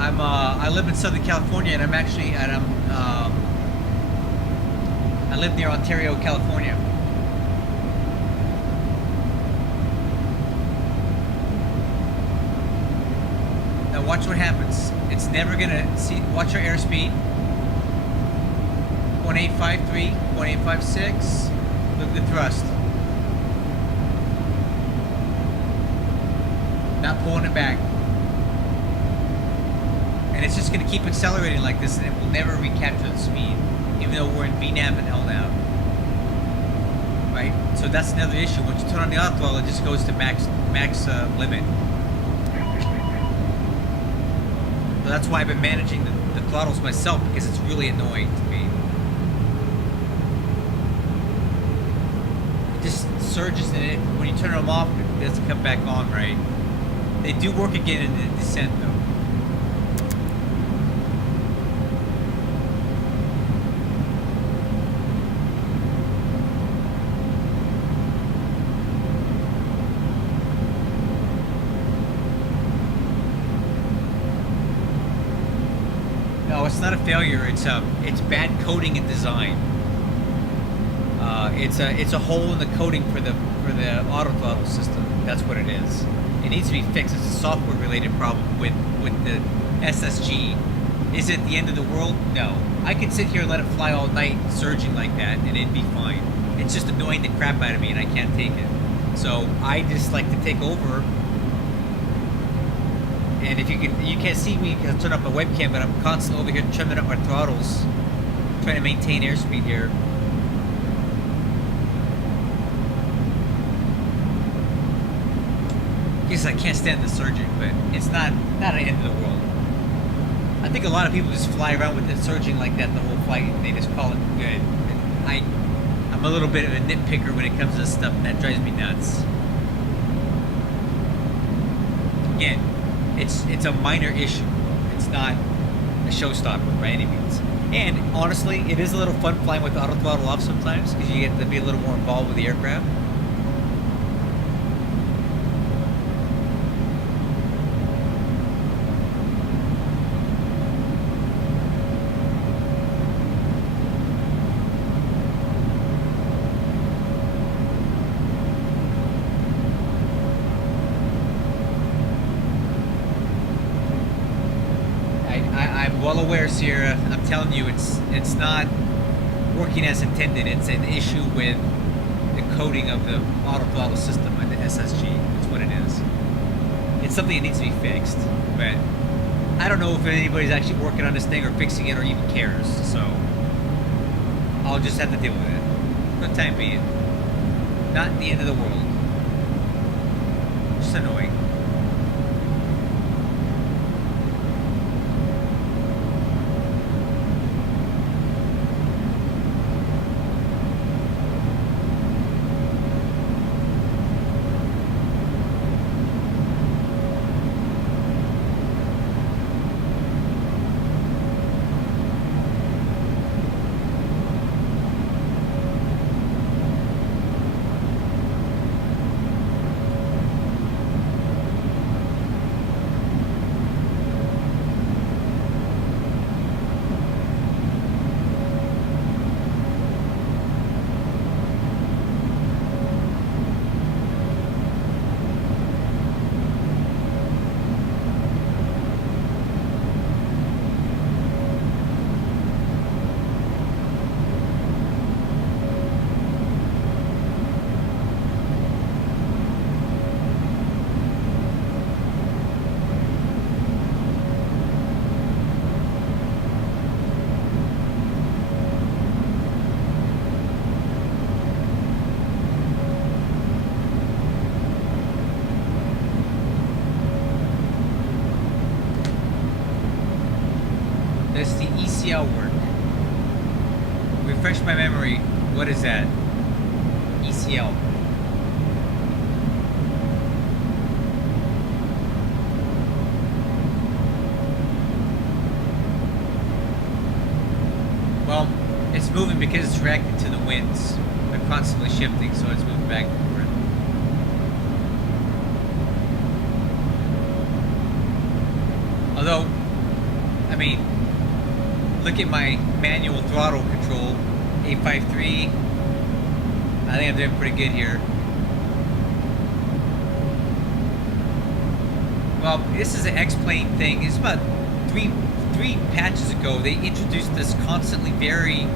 I live in Southern California, and I live near Ontario, California. Now watch what happens. It's never gonna see. Watch our airspeed. 1853, 1856. Look at the thrust. Not pulling it back. And it's just gonna keep accelerating like this, and it will never recapture the speed, even though we're in VNAV and LNAV. Right? So that's another issue. Once you turn on the auto throttle, it just goes to max limit. So that's why I've been managing the throttles myself, because it's really annoying to me. It just surges, and it, when you turn them off, it doesn't come back on, right? They do work again in the descent, though. No, it's not a failure. It's bad coding and design. It's a hole in the coding for the auto throttle system. That's what it is. It needs to be fixed. It's a software related problem with the SSG. Is it the end of the world? No. I could sit here and let it fly all night surging like that and it'd be fine. It's just annoying the crap out of me and I can't take it. So I just like to take over. And if you can't see me because I turn up my webcam, but I'm constantly over here trimming up my throttles, trying to maintain airspeed here. Because I can't stand the surging, but it's not an end of the world. I think a lot of people just fly around with it surging like that the whole flight, and they just call it good. I'm a little bit of a nitpicker when it comes to this stuff, and that drives me nuts. Again, it's a minor issue. It's not a showstopper by any means. And honestly, it is a little fun flying with the auto throttle off sometimes because you get to be a little more involved with the aircraft. I'm well aware, Sierra. I'm telling you, it's not working as intended. It's an issue with the coding of the auto throttle system and the SSG. That's what it is. It's something that needs to be fixed, but I don't know if anybody's actually working on this thing or fixing it or even cares. So I'll just have to deal with it for the time being. Not the end of the world. Just annoying. Does the ECL work? Refresh my memory. What is that? ECL. Well, it's moving because it's reacting to the winds. They're constantly shifting, so it's moving back and forth. Although, I mean, look at my manual throttle control, 853. I think I'm doing pretty good here. Well, this is an X-plane thing. It's about three patches ago. They introduced this constantly varying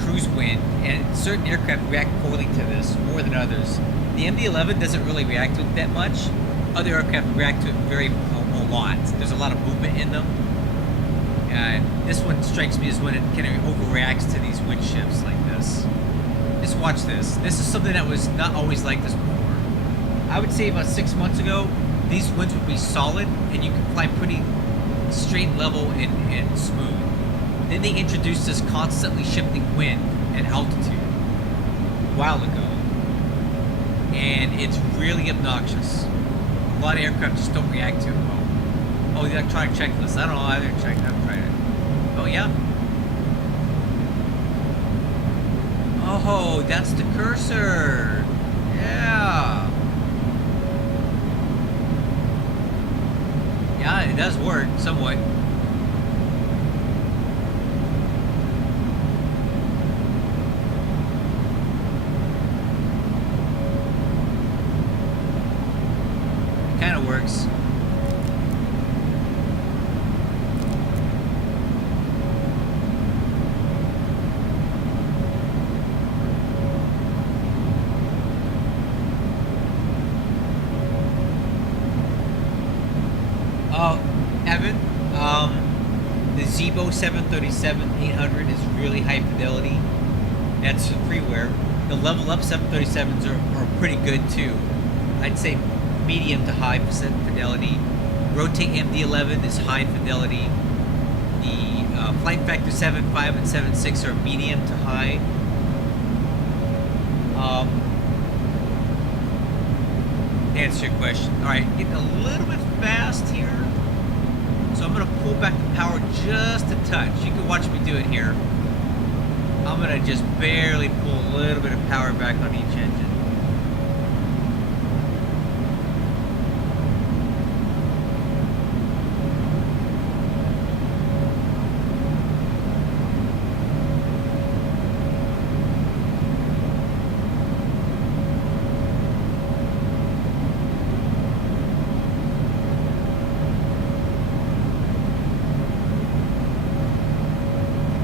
cruise wind, and certain aircraft react poorly to this more than others. The MD-11 doesn't really react to it that much. Other aircraft react to it a lot. There's a lot of movement in them. And this one strikes me as when it kind of overreacts to these wind shifts like this. Just watch this. This is something that was not always like this before. I would say about 6 months ago, these winds would be solid and you could fly pretty straight, level, and smooth. Then they introduced this constantly shifting wind at altitude a while ago. And it's really obnoxious. A lot of aircraft just don't react to it well. Oh, the electronic checklist. I don't know. I didn't check it. I've tried it. Oh, yeah. Oh, that's the cursor. Yeah. Yeah, it does work somewhat. It kind of works. Evan, the Zibo 737-800 is really high fidelity. That's the freeware. The level up 737s are pretty good too. I'd say medium to high fidelity. Rotate MD11 is high fidelity. The Flight Factor 7.5 and 7.6 are medium to high. Answer your question. All right, getting a little bit fast here, so I'm gonna pull back the power just a touch. You can watch me do it here. I'm gonna just barely pull a little bit of power back on each engine.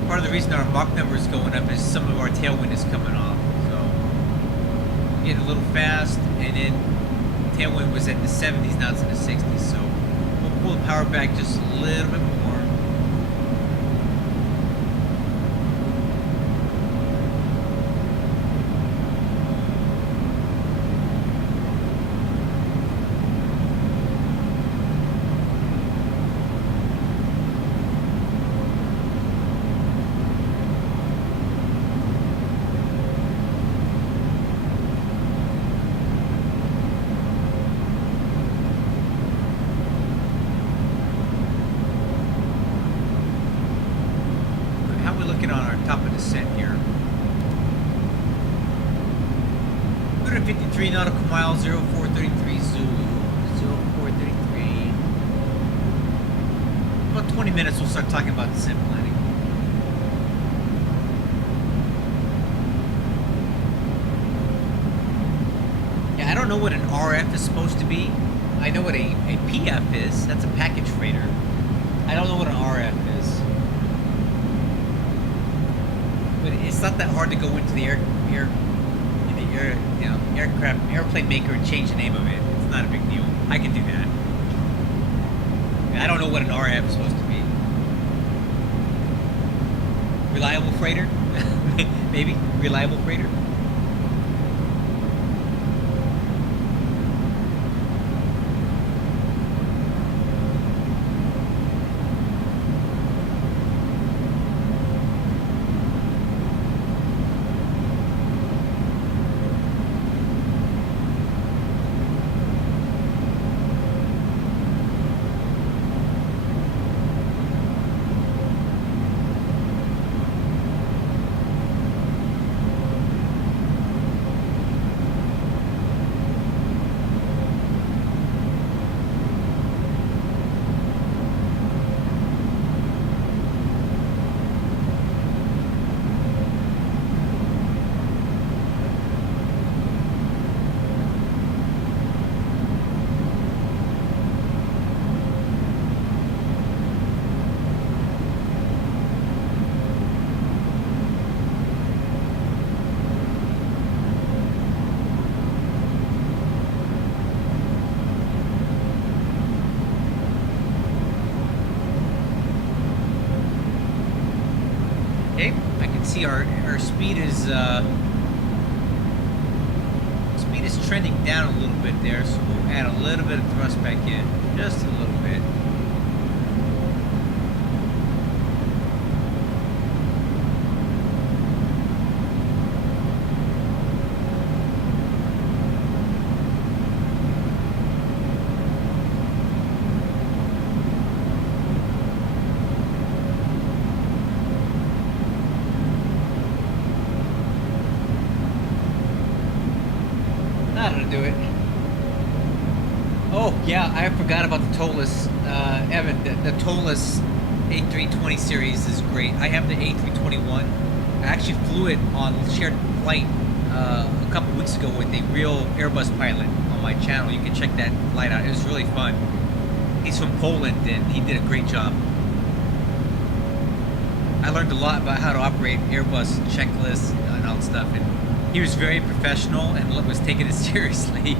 Part of the reason our Mach number is going up is some of our tailwind is coming off. So getting a little fast, and then tailwind was at the 70s, now it's in the 60s. So we'll pull the power back just a little bit more. On our top of descent here. 153 nautical miles, 0433 Zulu. 0433. About 20 minutes we'll start talking about descent planning. Yeah, I don't know what an RF is supposed to be. I know what a PF is. That's a package freighter. I don't know what an RF is. But it's not that hard to go into the airplane maker and change the name of it. It's not a big deal. I can do that. I don't know what an RF is supposed to be. Reliable freighter? Maybe. Reliable freighter? See our speed is trending down a little bit there, so we'll add a little bit of thrust back in, just a little bit. Do it. Oh yeah, I forgot about the Tolus. Evan, the Tolus A320 series is great. I have the A321. I actually flew it on shared flight a couple weeks ago with a real Airbus pilot on my channel. You can check that flight out. It was really fun. He's from Poland and he did a great job. I learned a lot about how to operate Airbus checklists and all that stuff, and he was very professional and was taking it seriously.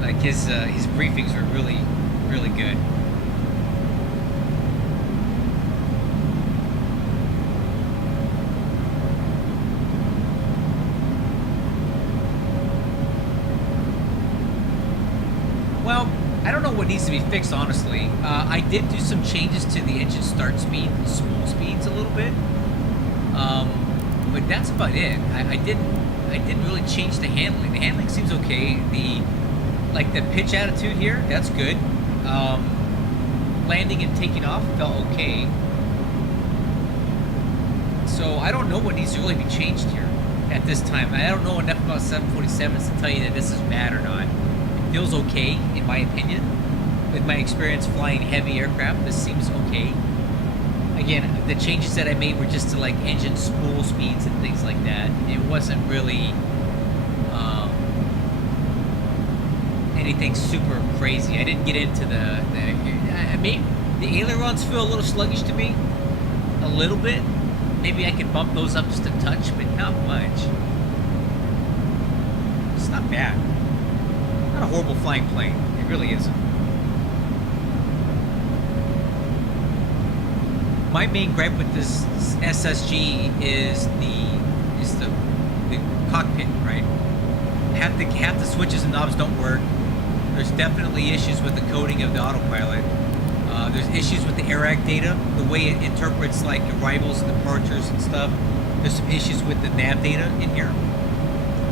Like his briefings were really really good. Well, I don't know what needs to be fixed, honestly. I did do some changes to the engine start speed, spool speeds a little bit, but that's about it. I didn't really change the handling. The handling seems okay. The pitch attitude here, that's good. Landing and taking off felt okay. So I don't know what needs to really be changed here at this time. I don't know enough about 747s to tell you that this is bad or not. It feels okay, in my opinion. With my experience flying heavy aircraft, this seems okay. Again, the changes that I made were just to like engine spool speeds and things like that. It wasn't really anything super crazy. I didn't get into I mean, the ailerons feel a little sluggish to me, a little bit. Maybe I could bump those up just a touch, but not much. It's not bad. Not a horrible flying plane. It really isn't. My main gripe with this SSG is the cockpit, right? Half the switches and knobs don't work. There's definitely issues with the coding of the autopilot. There's issues with the AirAct data, the way it interprets like arrivals and departures and stuff. There's some issues with the nav data in here.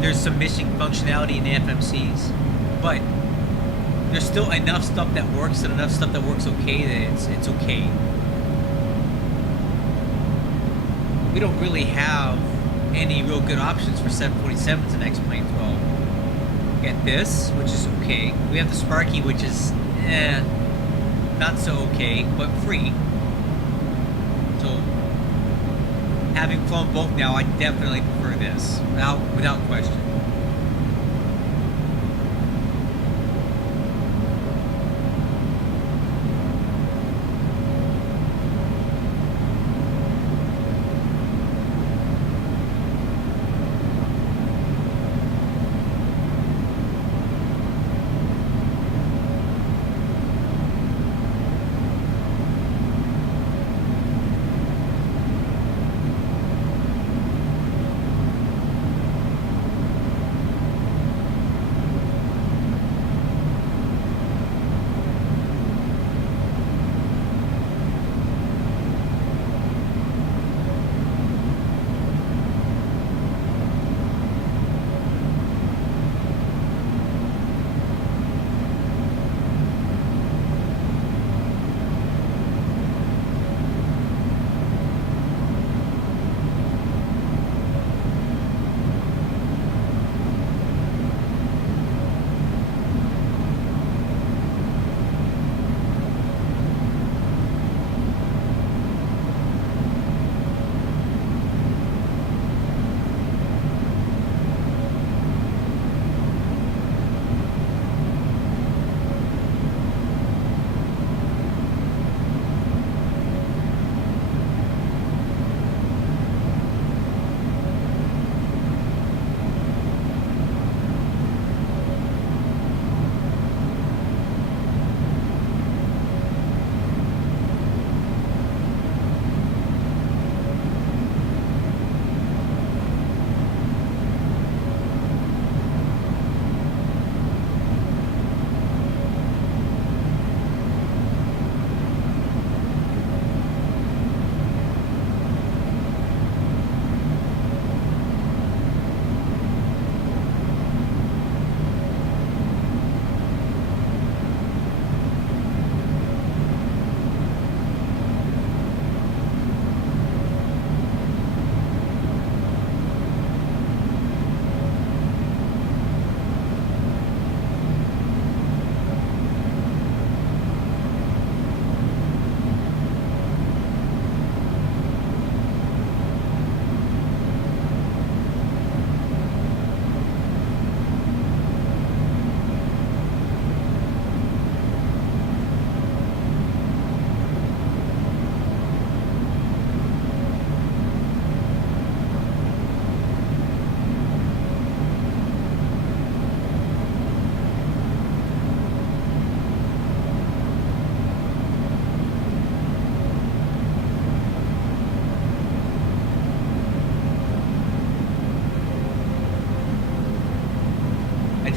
There's some missing functionality in the FMCs, but there's still enough stuff that works and enough stuff that works okay that it's okay. We don't really have any real good options for 747s and X-planes. Well, we got this, which is okay. We have the Sparky, which is not so okay, but free. So, having flown both now, I definitely prefer this, without question.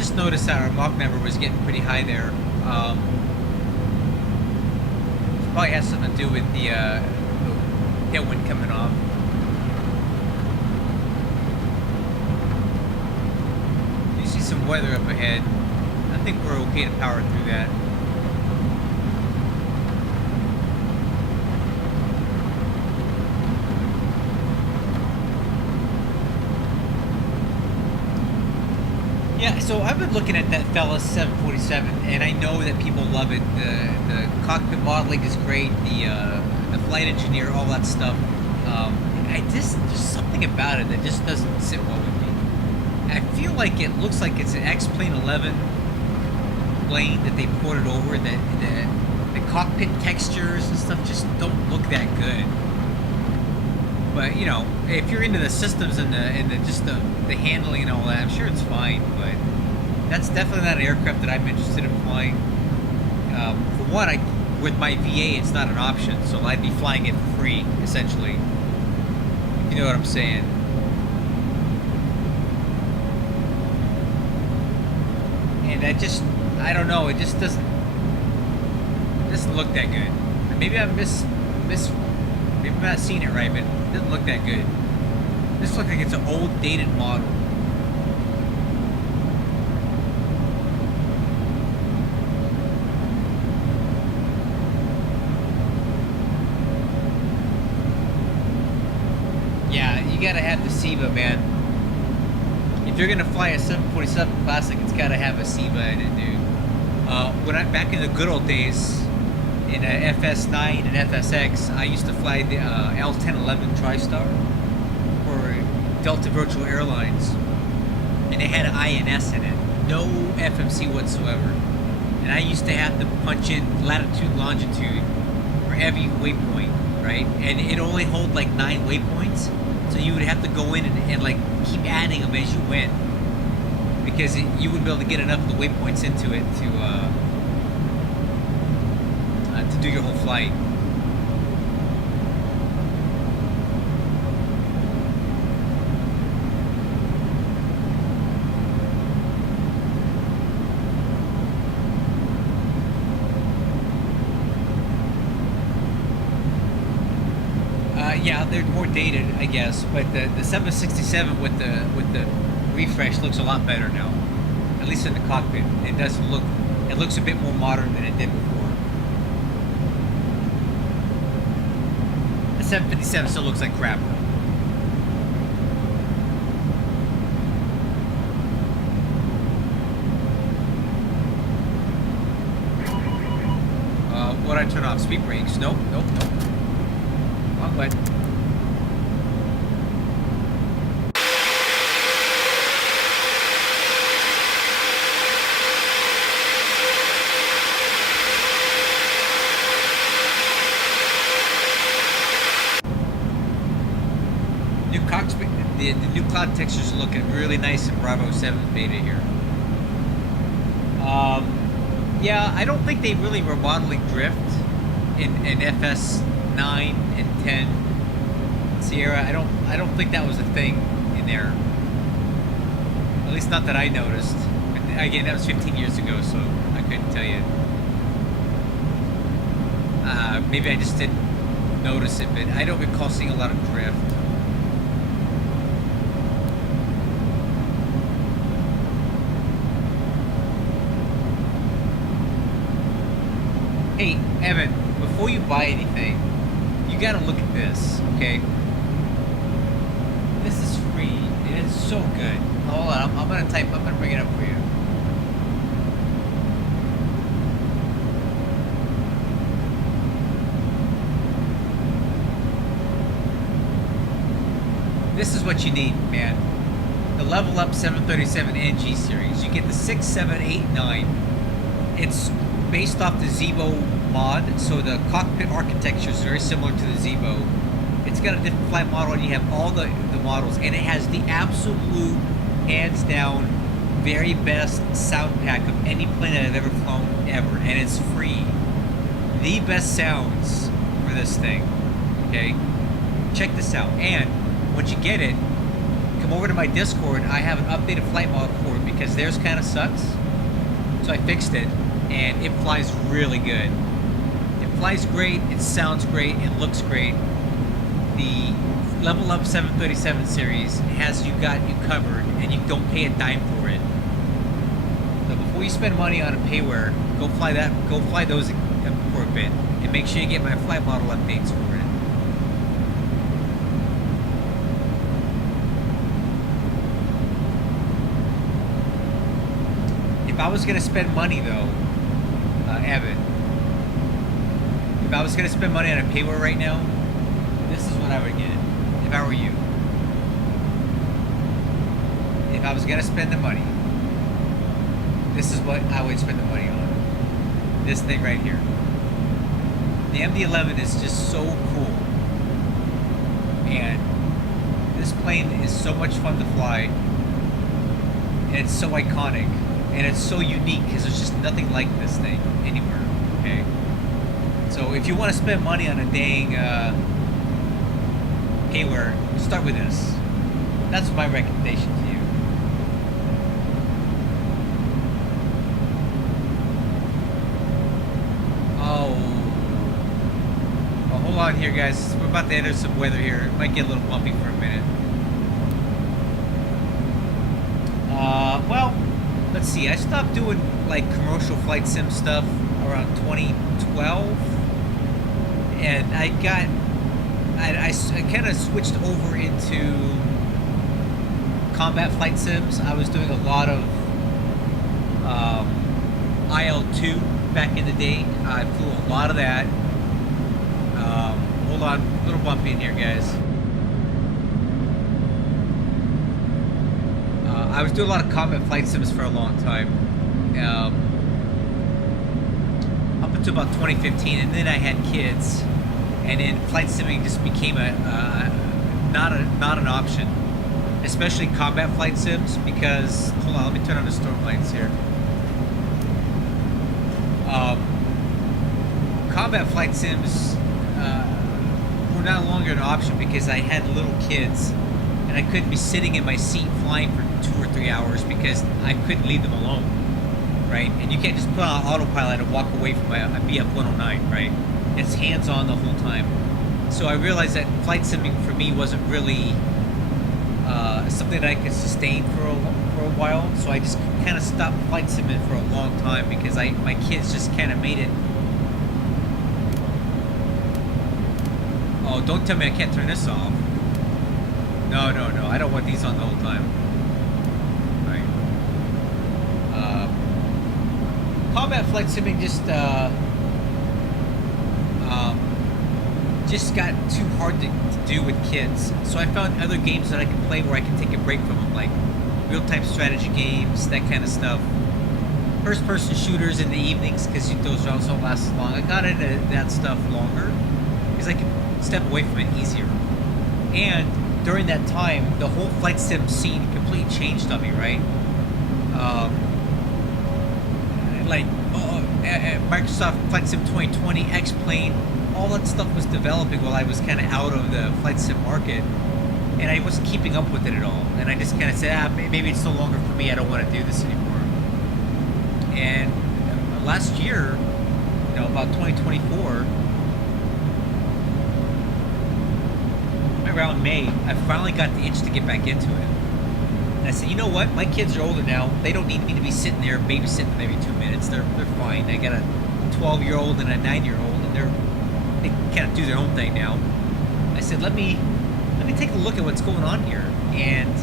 just noticed that our Mach number was getting pretty high there. Probably has something to do with the tailwind coming off. You see some weather up ahead. I think we're okay to power through that. Yeah, so I've been looking at that fella 747, and I know that people love it. The cockpit modeling is great. The flight engineer, all that stuff. There's something about it that just doesn't sit well with me. I feel like it looks like it's an X-Plane 11 plane that they ported over. That the cockpit textures and stuff just don't look that good. But you know, if you're into the systems and the handling and all that, I'm sure it's fine. But that's definitely not an aircraft that I'm interested in flying. For one, with my VA, it's not an option, so I'd be flying it for free, essentially. You know what I'm saying? And I don't know, it just doesn't look that good. Maybe I maybe I'm not seeing it right, but it doesn't look that good. This looks like it's an old, dated model. Yeah, you gotta have the SIBA, man. If you're gonna fly a 747 Classic, it's gotta have a SIBA in it, dude. Back in the good old days, in a FS9 and FSX, I used to fly the L1011 TriStar for Delta Virtual Airlines, and it had an INS in it, no FMC whatsoever. And I used to have to punch in latitude and longitude for every waypoint, right? And it only held like 9 waypoints, so you would have to go in and like keep adding them as you went, because you wouldn't be able to get enough of the waypoints into it to do your whole flight. Yeah, they're more dated, I guess, but the 767 with the refresh looks a lot better now. At least in the cockpit, it looks a bit more modern than it did before. The 757 still looks like crap. What I turn off? Speed brakes? Nope. Wrong button. The new cloud textures are looking really nice in Bravo 7 beta here. Yeah, I don't think they really were modeling drift in FS9 and 10 Sierra. I don't think that was a thing in there. At least not that I noticed. But again, that was 15 years ago, so I couldn't tell you. Maybe I just didn't notice it, but I don't recall seeing a lot of drift. Hey, Evan, before you buy anything, you gotta look at this, okay? This is free, and it's so good. Hold on, I'm gonna bring it up for you. This is what you need, man. The Level Up 737 NG series. You get the 6, 7, 8, 9. It's based off the Zibo mod, so the cockpit architecture is very similar to the Zibo. It's got a different flight model, and you have all the models, and it has the absolute, hands down, very best sound pack of any plane that I've ever flown ever, and it's free. The best sounds for this thing, okay? Check this out, and once you get it, come over to my Discord. I have an updated flight model for it, because theirs kind of sucks. So I fixed it, and it flies really good. It flies great, it sounds great, it looks great. The Level Up 737 series has you covered, and you don't pay a dime for it. So before you spend money on a payware, go fly those for a bit, and make sure you get my flight model updates for it. If I was gonna spend money though, Evan, if I was gonna spend money on a payware right now, this is what I would get if I were you. If I was gonna spend the money, this is what I would spend the money on. This thing right here. The MD-11 is just so cool, and this plane is so much fun to fly, and it's so iconic, and it's so unique because there's just nothing like this thing anywhere. Okay, so if you want to spend money on a dang payware, start with this. That's my recommendation to you. Hold on here, guys. We're about to enter some weather here. It might get a little bumpy for a minute. Well, let's see. I stopped doing like commercial flight sim stuff around 2012, and I kind of switched over into combat flight sims. I was doing a lot of IL-2 back in the day. I flew a lot of that. Hold on, a little bumpy in here, guys. I was doing a lot of combat flight sims for a long time, up until about 2015, and then I had kids, and then flight simming just became not an option, especially combat flight sims. Because hold on, let me turn on the storm lights here. Combat flight sims were no longer an option because I had little kids, and I couldn't be sitting in my seat flying for 2 or 3 hours because I couldn't leave them alone, right? And you can't just put on autopilot and walk away from a BF-109, right? It's hands-on the whole time. So I realized that flight simming for me wasn't really something that I could sustain for a while. So I just kind of stopped flight simming for a long time because my kids just kind of made it. Oh, don't tell me I can't turn this off. No, I don't want these on the whole time. Right. Combat flight simming just got too hard to do with kids. So I found other games that I can play where I can take a break from them, like real-time strategy games, that kind of stuff. First-person shooters in the evenings, because those rounds don't last as long. I got into that stuff longer because I could step away from it easier. And during that time, the whole flight sim scene completely changed on me, right? Microsoft Flight Sim 2020, X-Plane, all that stuff was developing while I was kind of out of the flight sim market, and I wasn't keeping up with it at all. And I just kind of said, maybe it's no longer for me. I don't want to do this anymore. And last year, about 2024. Around May, I finally got the itch to get back into it. And I said, you know what? My kids are older now. They don't need me to be sitting there babysitting them every 2 minutes. They're fine. I got a 12-year-old and a 9-year-old, and they kind of do their own thing now. I said, let me take a look at what's going on here. And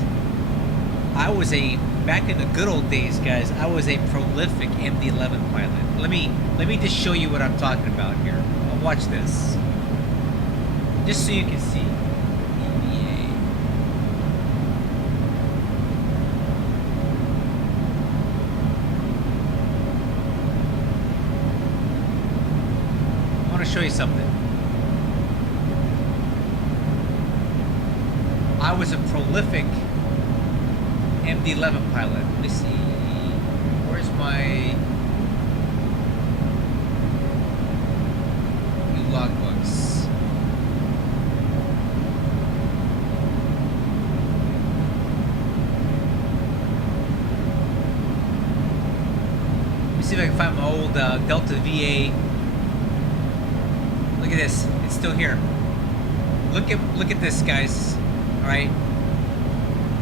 back in the good old days, guys, I was a prolific MD-11 pilot. Let me just show you what I'm talking about here. Watch this, just so you can see. Show you something. I was a prolific MD-11 pilot. Let me see. Where's my new logbooks? old Delta VA. Look at this. It's still here. Look at this, guys. All right.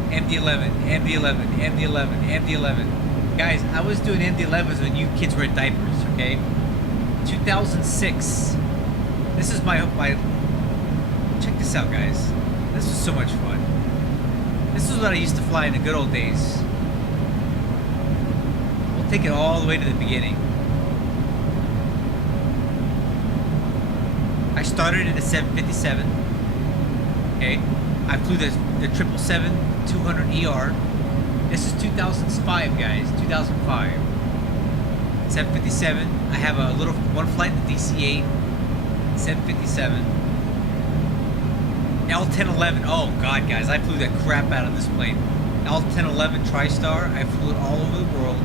MD11, MD11, MD11, MD11. Guys, I was doing MD11s when you kids were in diapers. Okay. 2006. This is my. Check this out, guys. This was so much fun. This is what I used to fly in the good old days. We'll take it all the way to the beginning. I started in a 757. Okay, I flew the 777-200ER. This is 2005, guys. 2005. 757. I have a little one flight in the DC-8. 757. L-1011. Oh God, guys, I flew the crap out of this plane. L-1011 TriStar. I flew it all over the world.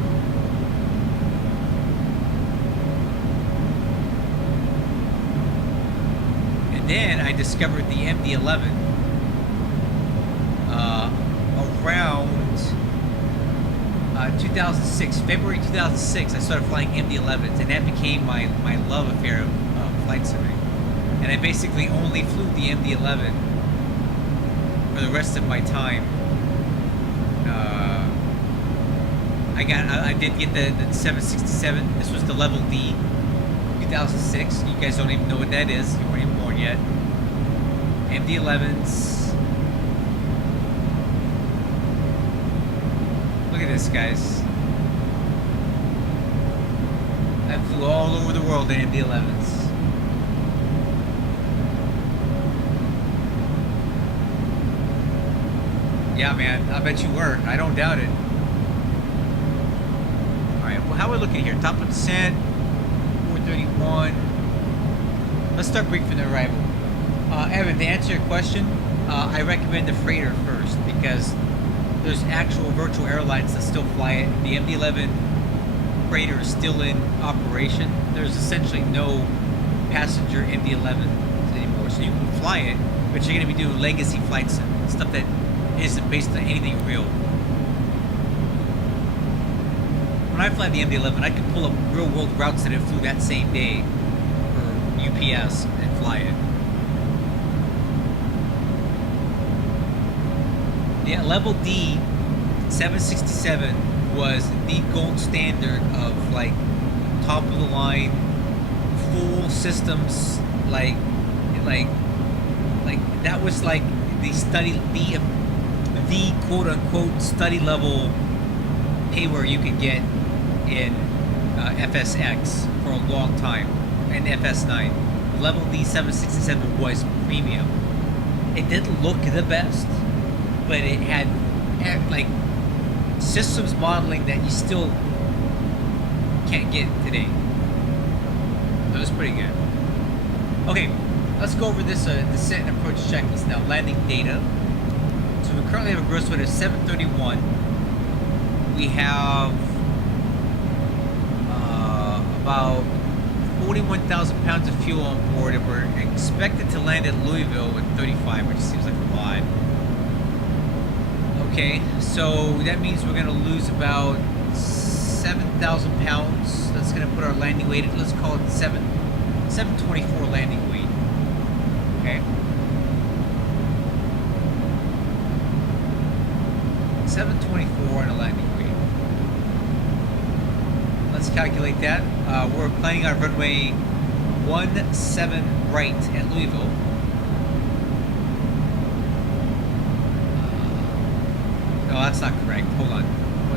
And then I discovered the MD-11 around 2006, February 2006. I started flying MD-11s, and that became my love affair of flight simming. And I basically only flew the MD-11 for the rest of my time. I did get the 767. This was the level D, 2006. You guys don't even know what that is. You weren't even born yet. MD-11s. Look at this, guys. I flew all over the world in MD-11s. Yeah, man, I bet you were. I don't doubt it. Alright, well, how are we looking here? Top of descent, 431. Let's start briefing the arrival. Evan, to answer your question, I recommend the freighter first because there's actual virtual airlines that still fly it. The MD-11 freighter is still in operation. There's essentially no passenger MD-11s anymore, so you can fly it, but you're going to be doing legacy flights and stuff that isn't based on anything real. When I fly the MD-11, I can pull up real-world routes that it flew that same day for UPS and fly it. Yeah, level D 767 was the gold standard of like top of the line, full systems, like that was like the quote unquote study level pay where you could get in FSX for a long time, and FS9. Level D 767 was premium. It didn't look the best, but it had like systems modeling that you still can't get today. That was pretty good. Okay, let's go over this descent and approach checklist now. Landing data. So we currently have a gross weight of 731. We have about 41,000 pounds of fuel on board, and we're expected to land at Louisville with 35, which seems like a lot. Okay, so that means we're going to lose about 7,000 pounds. That's going to put our landing weight at, let's call it 724 landing weight. Okay. 724 on a landing weight. Let's calculate that. We're planning on runway 17 right at Louisville. No, that's not correct. Hold on.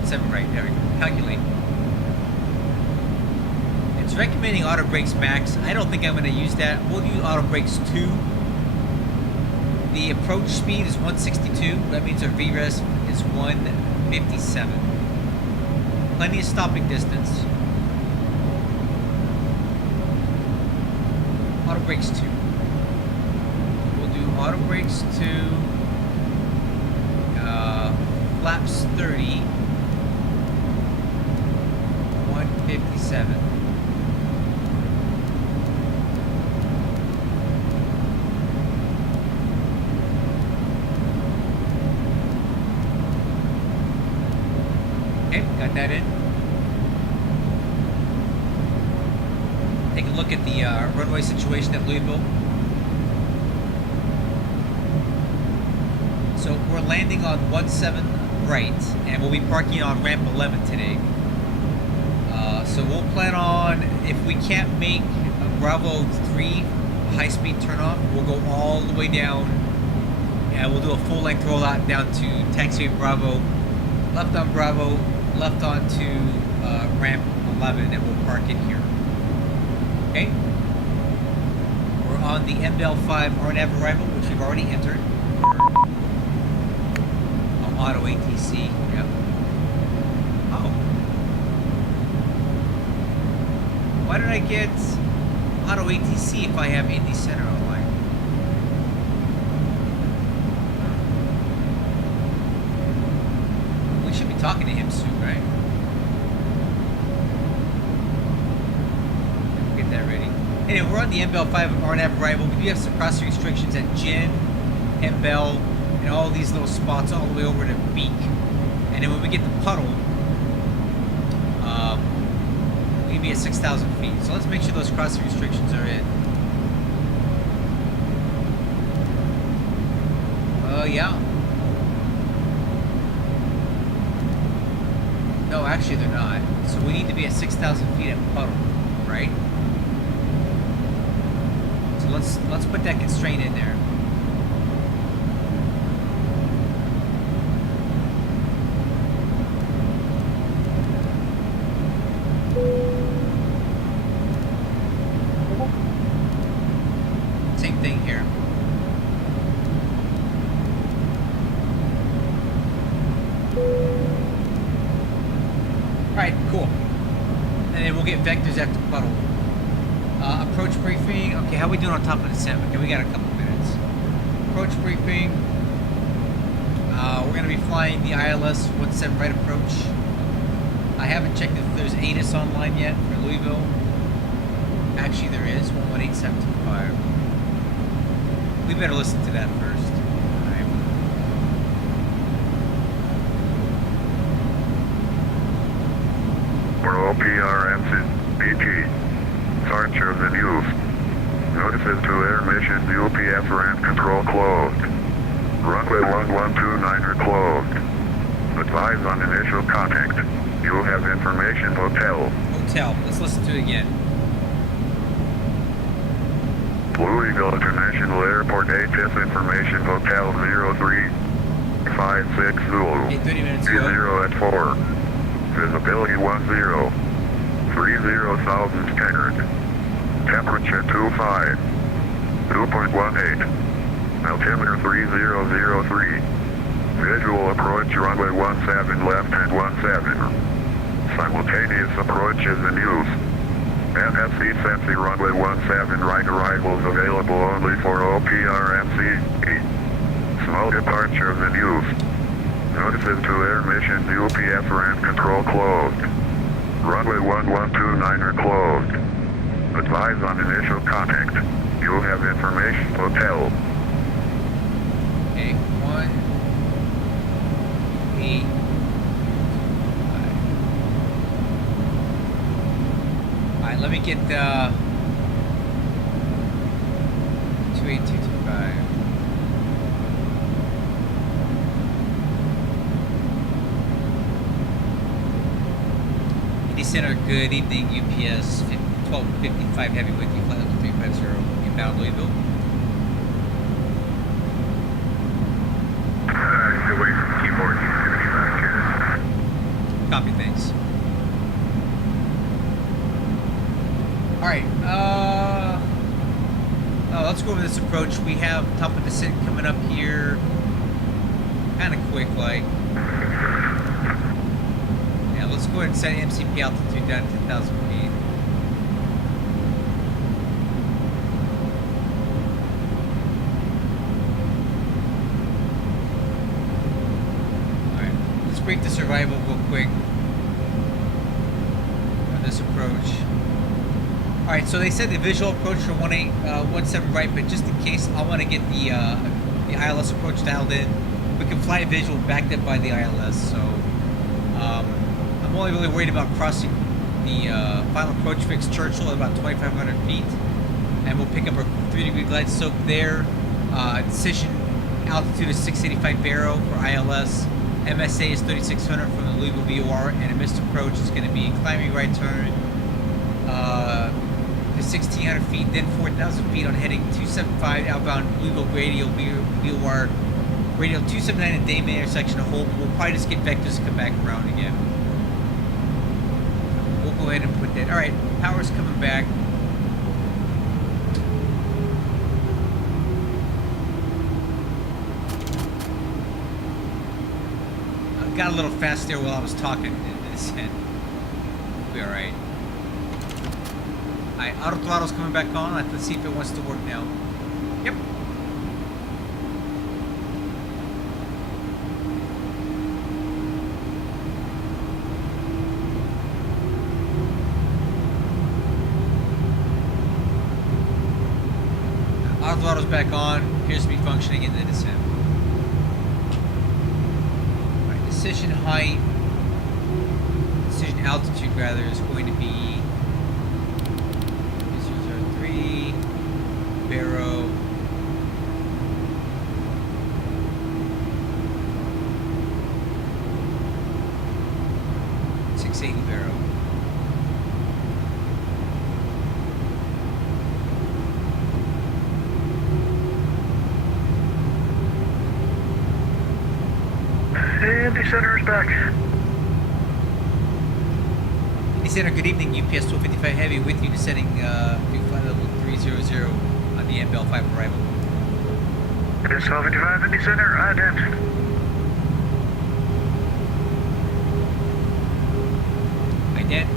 17 right. There we go. Calculate. It's recommending auto brakes max. I don't think I'm going to use that. We'll use auto brakes 2. The approach speed is 162. That means our VRES is 157. Plenty of stopping distance. Auto brakes 2. We'll do auto brakes 2. Flaps 30. 157. Okay, got that in. runway situation at Louisville. So we're landing on 17 right, and we'll be parking on ramp 11 today. So we'll plan on, if we can't make Bravo 3 high-speed turnoff, we'll go all the way down, and we'll do a full-length rollout down to taxiway Bravo, left on Bravo, left onto ramp 11, and we'll park it here. Okay? We're on the MBL5 RNAV arrival, which we've already entered. Auto ATC, yep. Oh. Why did I get Auto ATC if I have Indy Center online? We should be talking to him soon, right? Get that ready. Anyway, we're on the MBL5 RNAV arrival. We do have some crossing restrictions at Gin, MBL, and all these little spots all the way over to Beak. And then when we get to Puddle, we can be at 6,000 feet. So let's make sure those crossing restrictions are in. Yeah. No, actually they're not. So we need to be at 6,000 feet at Puddle, right? So let's put that constraint in there. Same thing here. Alright, cool. And then we'll get vectors after Puddle. Approach briefing. Okay, how are we doing on top of the sim? Okay, we got a couple minutes. Approach briefing. We're going to be flying the ILS 17 right approach. I haven't checked if there's ATIS online yet for Louisville. Actually, there is 118725. We better listen to that first. Alright. For OPRMs BT. Departures in use. Notices to air mission UPS ramp control closed. Runway 1129 are closed. Advise on initial contact. You have information hotel. Hotel. Let's listen to it again. Louisville International Airport ATIS information hotel 0356 Zulu. Okay, 30 minutes ago. 0 at 4. Visibility 10. 30,000 standard. Temperature 25. 2.18. Altimeter 3003. Visual approach runway 17 left and 17. Simultaneous approach is in use. NFC Sensi runway 17 right arrivals available only for OPRMC. Small departures in use. Notices to air mission UPS ramp control closed. Runway 1129 are closed. Advise on initial contact. You have information hotel. Okay, 1, 8, 5. Alright, let me get 28225. Center, good evening, UPS 1255 heavyweight, you flight level 350 inbound Louisville. Away from keyboard, Copy, thanks. Alright, let's go over this approach. We have top of descent coming up here, kind of quick, like. Let's go ahead and set MCP altitude down to 10,000 feet. Alright, let's break the survival real quick on this approach. Alright, so they said the visual approach for 17 right, but just in case, I want to get the ILS approach dialed in. We can fly visual backed up by the ILS, so I'm only really worried about crossing the final approach fix Churchill at about 2,500 feet. and we'll pick up our 3-degree glide slope there. Decision altitude is 685 Barrow for ILS. MSA is 3600 from the Louisville VOR, and a missed approach is going to be climbing right turn to 1600 feet, then 4000 feet on heading 275 outbound Louisville radial VOR, radial 279 at Dayman intersection of Holt. We'll probably just get vectors to come back around again. We'll go ahead and put that. All right, power's coming back. Got a little fast there while I was talking in this end. We'll be alright. Alright, auto throttle's coming back on. Let's see if it wants to work now. Yep. Auto throttle's back on. Appears to be functioning in the descent. Decision height, decision altitude rather, is going to be 003 Barrow. Barrow. And descender is back. Descender, good evening. UPS 1255 Heavy with you descending through flight level 300 on the MBL 5 arrival. UPS 1255 and descender, ident. Ident.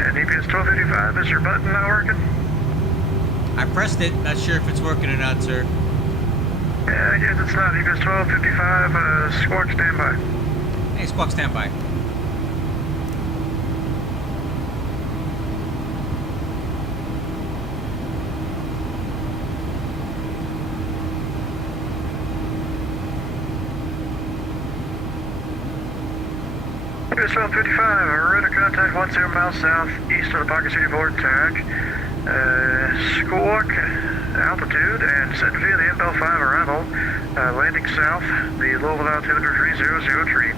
UPS 1255, is your button not working? I pressed it. Not sure if it's working or not, sir. Yeah, I guess it's not. UPS 1255, squawk standby. Hey, squawk standby. UPS 1255, radar contact 10 miles southeast of the Pocket City Board tag. Squawk altitude and set via the MBL 5 arrival. Landing south, the Louisville altimeter 3003.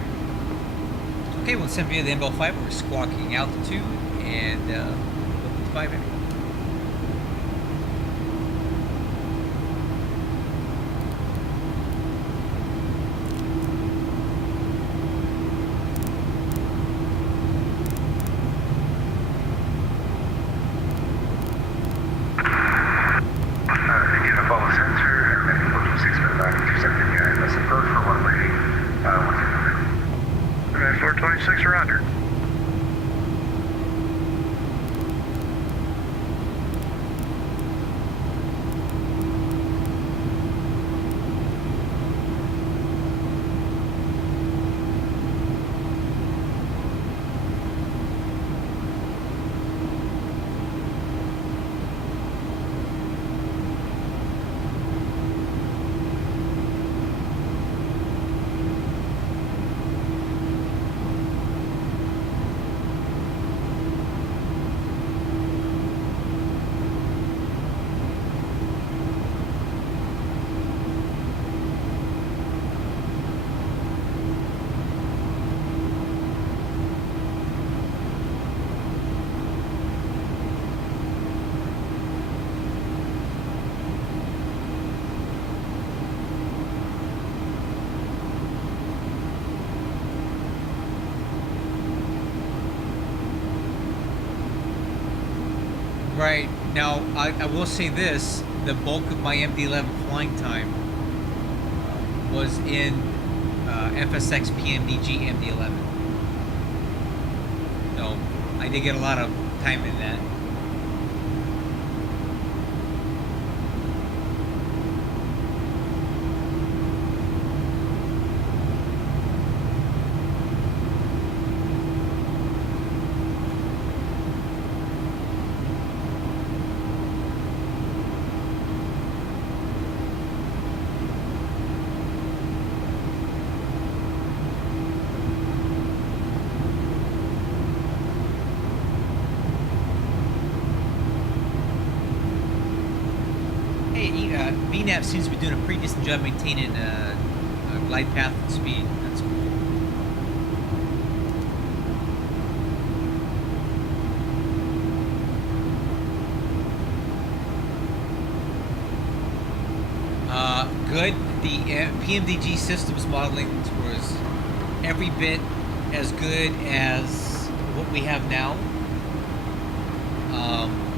Okay, we'll send via the MBL 5. We're squawking altitude and look at the 5 in. Right. Now, I will say this, the bulk of my MD-11 flying time was in FSX PMDG MD11. So I did get a lot of time in that. VNAP seems to be doing a pretty decent job maintaining a glide path and speed. That's cool. Good. The PMDG systems modeling was every bit as good as what we have now.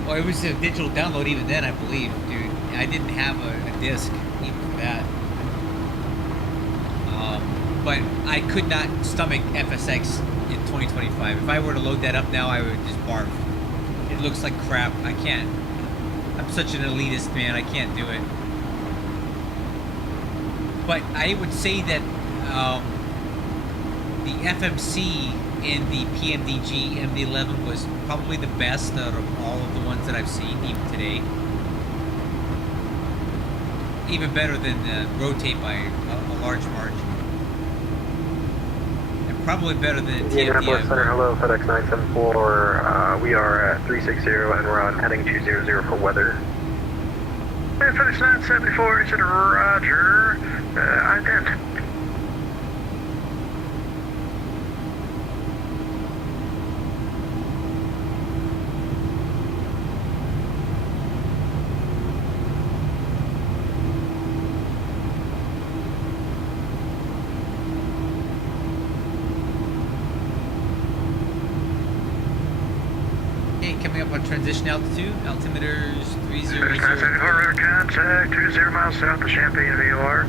Well, it was a digital download even then, I believe, dude. I didn't have a disc even for that. But I could not stomach FSX in 2025. If I were to load that up now, I would just barf. It looks like crap. I can't. I'm such an elitist, man. I can't do it. But I would say that the FMC in the PMDG MD11 was probably the best out of all of the ones that I've seen, even today. Even better than Rotate by a large margin. And probably better than Indianapolis TFDM. Center, hello, FedEx 974. We are at 360 and we're on heading 200 for weather. Hey, FedEx 974, it's at Roger. Ident. Coming up on transition altitude, altimeters 300. 974, radar contact, 20 miles south of Champaign VOR.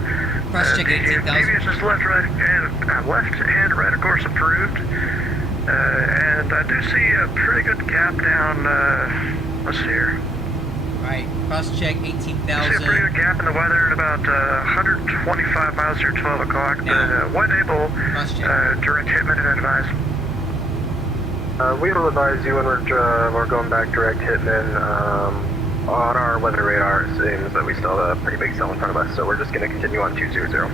Cross check 18,000. PBS is left and right, of course, approved. And I do see a pretty good gap down, let's see here. Right, cross check I see a 18,000. pretty good gap in the weather at about 125 miles here, 12 o'clock. Now, But when able, cross check. direct hitman and advise. We will advise you when we're going back direct hitman. On our weather radar, it seems that we still have a pretty big cell in front of us, so we're just going to continue on 200.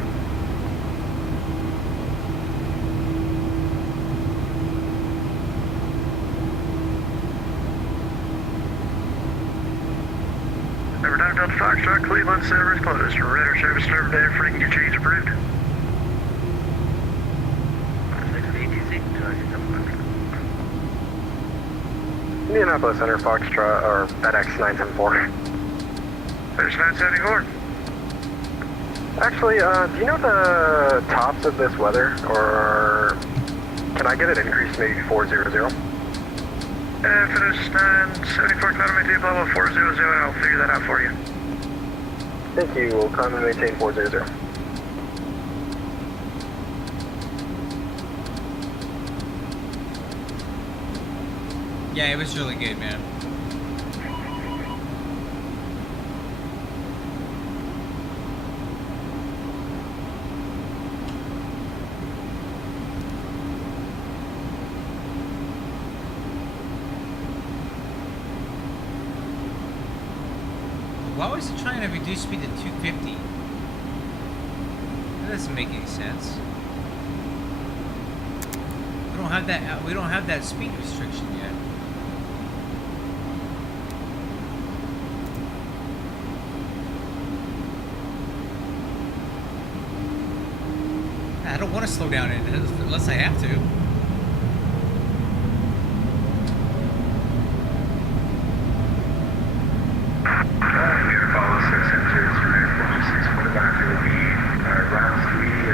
Number 9 Delta Foxtrot, Cleveland Center is closed. Radar service server day, freaking your change approved. Indianapolis Center, Foxtrot, or FedEx 974. There's 974. Actually, do you know the tops of this weather, or can I get it increased maybe 400? FedEx 974, climb and maintain level 400, and I'll figure that out for you. Thank you, we'll climb and maintain 400. Yeah, it was really good, man. Why was it trying to reduce speed to 250? That doesn't make any sense. We don't have that. We don't have that speed restriction yet. I don't want to slow down unless I have to.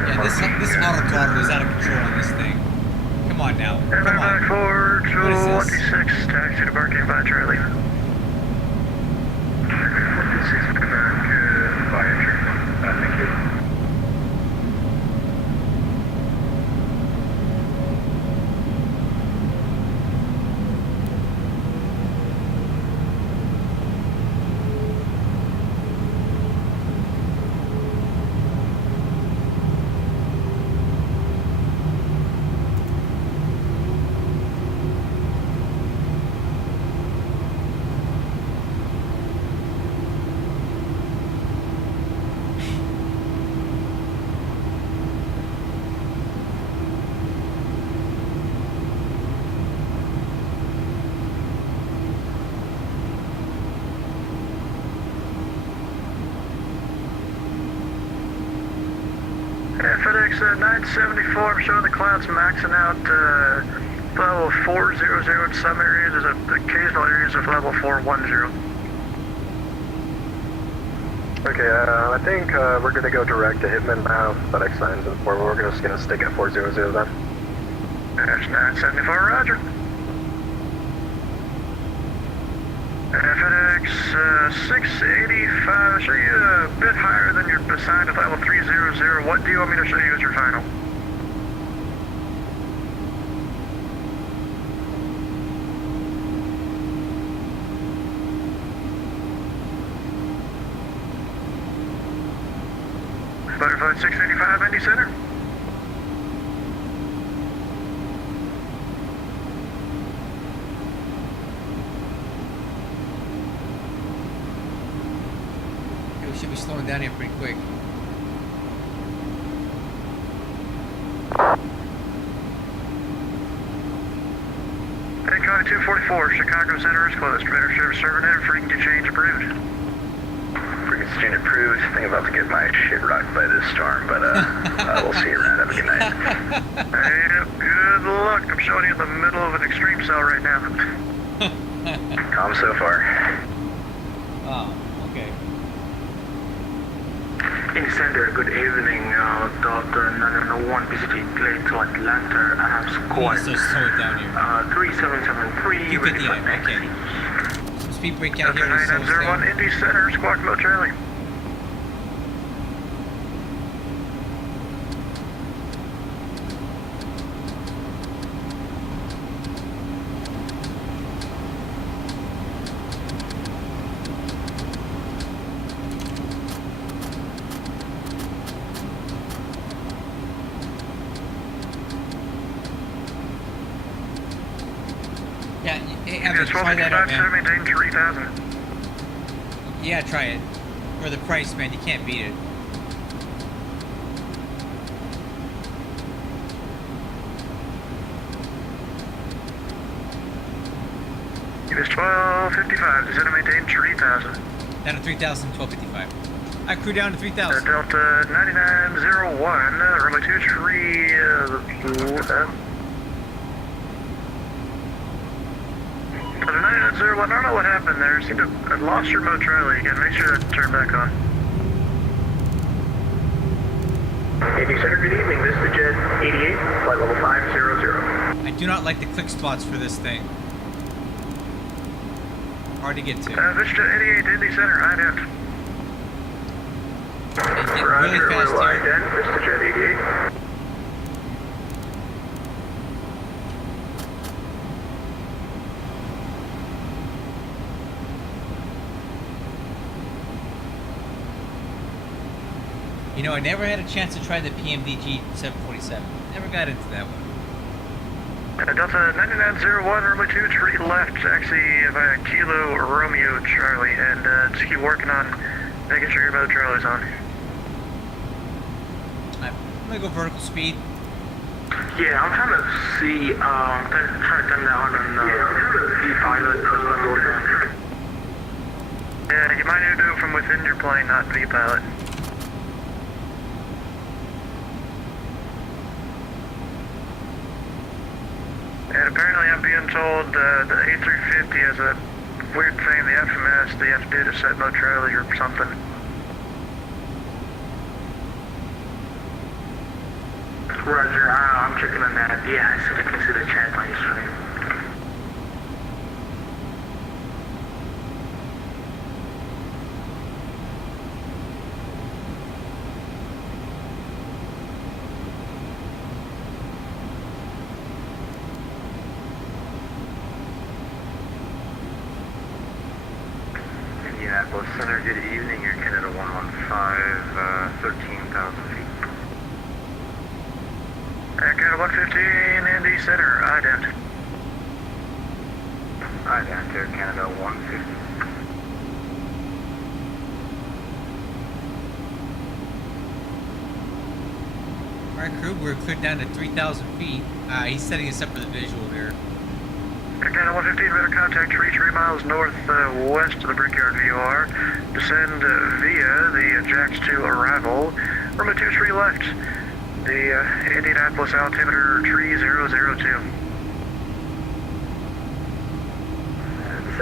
Yeah, this autothrottle is out of control on this thing. Come on now. Come on. 4 What is this? 26, taxi to parking by Charlie. FedEx 974, I'm showing the clouds maxing out level 400 in some areas. There's occasional areas of level 410. Okay, I think we're going to go direct to Hitman now. FedEx signs in 4. We're just going to stick at 400 then. That's 974, roger. FedEx 685, I'll show you a bit higher than your assigned at level 300. What do you want me to show you as your final? Butterfly 685, Indy Center. We should be slowing down here pretty quick. County 244, Chicago Center is closed. Better service server net, frequency change approved. Frequency change approved. Think about to get my shit rocked by this storm, but we'll see you around. Have a good night. Hey, good luck. I'm showing you in the middle of an extreme cell right now. Calm so far. Oh, okay. In Center, good evening. Dr. 901 PCIe plate to Atlanta. I have squad. So slow it down here. 3773. Ready for 250, okay. Some speed break out Delta here. So 9901, Indy Center, Squawk Mo Charlie. yeah, hey, Evan, Yes, try that out, 1255, man. maintain 3000. Yeah, try it. For the price, man, you can't beat it. It is 1255, descend and maintain 3000. Down to 3,000, 1255. I crew down to 3,000. Delta 9901, runway 23, Delta 9901, I don't know what happened there. Seemed to have lost your mode Charlie again. Make sure that's turned back on. Indy Center, good evening. This is Jet 88, flight level 500. I do not like the click spots for this thing. Hard to get to. Vista 88, Indy Center, ident. And get really fast here. Ident, this is Jet 88. You know, I never had a chance to try the PMDG 747. Never got into that one. Delta 9901, runway 23 left, taxi via Kilo Romeo Charlie, and just keep working on making sure your mode Charlie's on. I'm gonna go vertical speed. Yeah, I'm trying to see, trying to turn down on V-Pilot. Yeah, you might need to do it from within your plane, not V-Pilot. And apparently I'm being told the A350 has a weird thing, the FMS, they have to do to set mode Charlie or something. Roger, I'm checking on that. Yeah, I can see the chat line stream. Indianapolis Center, good evening. You're Canada 115, 13,000 feet. Canada 115, Indy Center, ident. Ident, Air Canada 150. Alright, crew, we're cleared down to 3,000 feet. He's setting us up for the visual here. Canada 115, radar contact, reach 3 miles northwest of the Brickyard VOR. Descend via the Jax 2 arrival. Runway 23 left. The Indianapolis altimeter tree 002.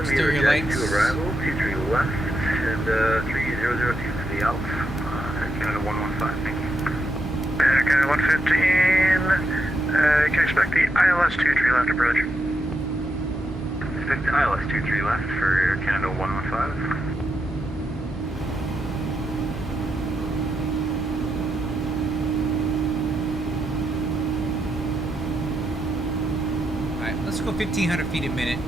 Stereo lights. To arrival, 23 left, and 3002 for the Alps. Canada 115, thank you. Canada 115. You can expect the ILS 23 left approach. Expect the ILS 23 left for Canada 115. Alright, let's go 1,500 feet a minute.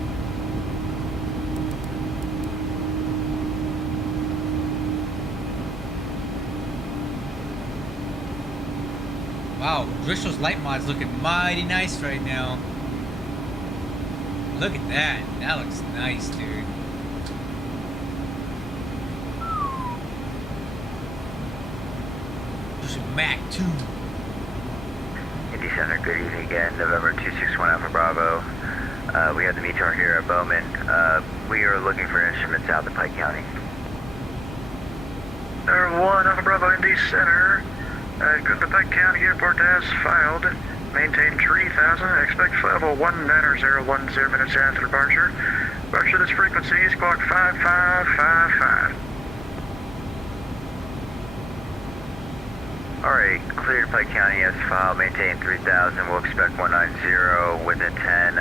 Wow, Driscoll's light mod's looking mighty nice right now. Look at that. That looks nice, dude. There's a Mac 2. Indy Center, good evening again. November 261 Alpha Bravo. We have the METAR here at Bowman. We are looking for instruments south of Pike County. Number 1 Alpha Bravo Indy Center. Good to Pike County Airport as filed. Maintain 3000. Expect flight level 19010 minutes after departure. Departure this frequency is squawk 5555. Alright, cleared Pike County as filed. Maintain 3000. We'll expect 190 within 10.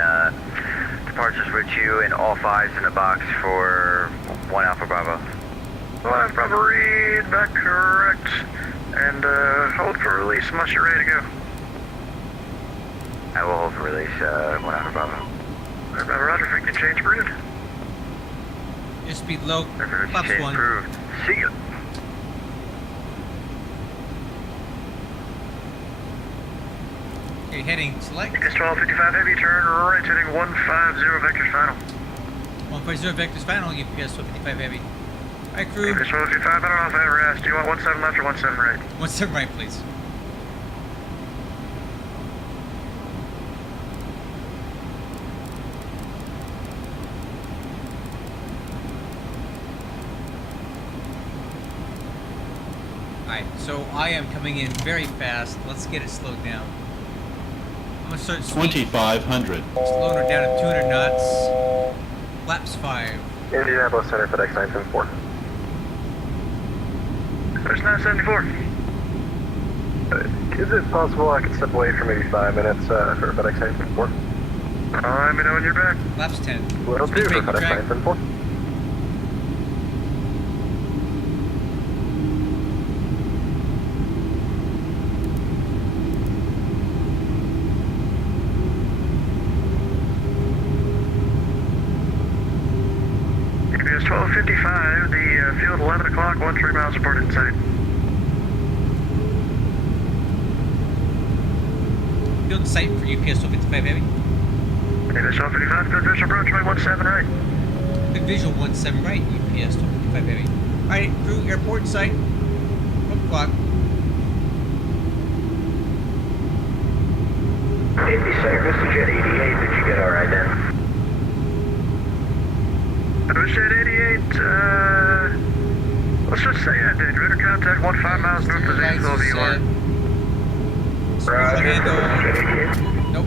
Departures with you and all fives in the box for 1 Alpha Bravo. 1 Alpha Bravo, read back correct. And hold for release unless you're ready to go. I will hold for release, 1 Alpha Bravo. Bravo, roger, frequency change approved. Your speed low. Frequency Flaps change 1. approved. See ya. Okay, heading select. It's 1255 heavy, turn right, heading 150 vectors final. 150 vectors final, UPS 155 heavy. Alright, crew. It's 1255, I don't know if I ever asked. Do you want 17 left or 17 right? 17 right, please. Alright, so I am coming in very fast. Let's get it slowed down. I'm gonna start 2,500. slowing her down to 200 knots. Flaps 5. Indianapolis Center, FedEx 974. There's 974. Is it possible I could step away for maybe 5 minutes for FedEx 974? Let me know when you're back. Flaps 10. Will do for Break FedEx track. 974. UPS 1255, the field 11 o'clock, 13 miles reported in sight. Field in sight for UPS 155 heavy. UPS 1255, good visual approach, right 17 right. Good visual 17 right, UPS 155 heavy. Alright, crew, airport in sight. Overclocked. Indy Center, Mr. Jet 88, did you get our ident? Jet 88, let's just say I did. Radar contact 15 miles north of Lights Zanesville, are VR. set. Roger, Handle. Jet 88. Nope.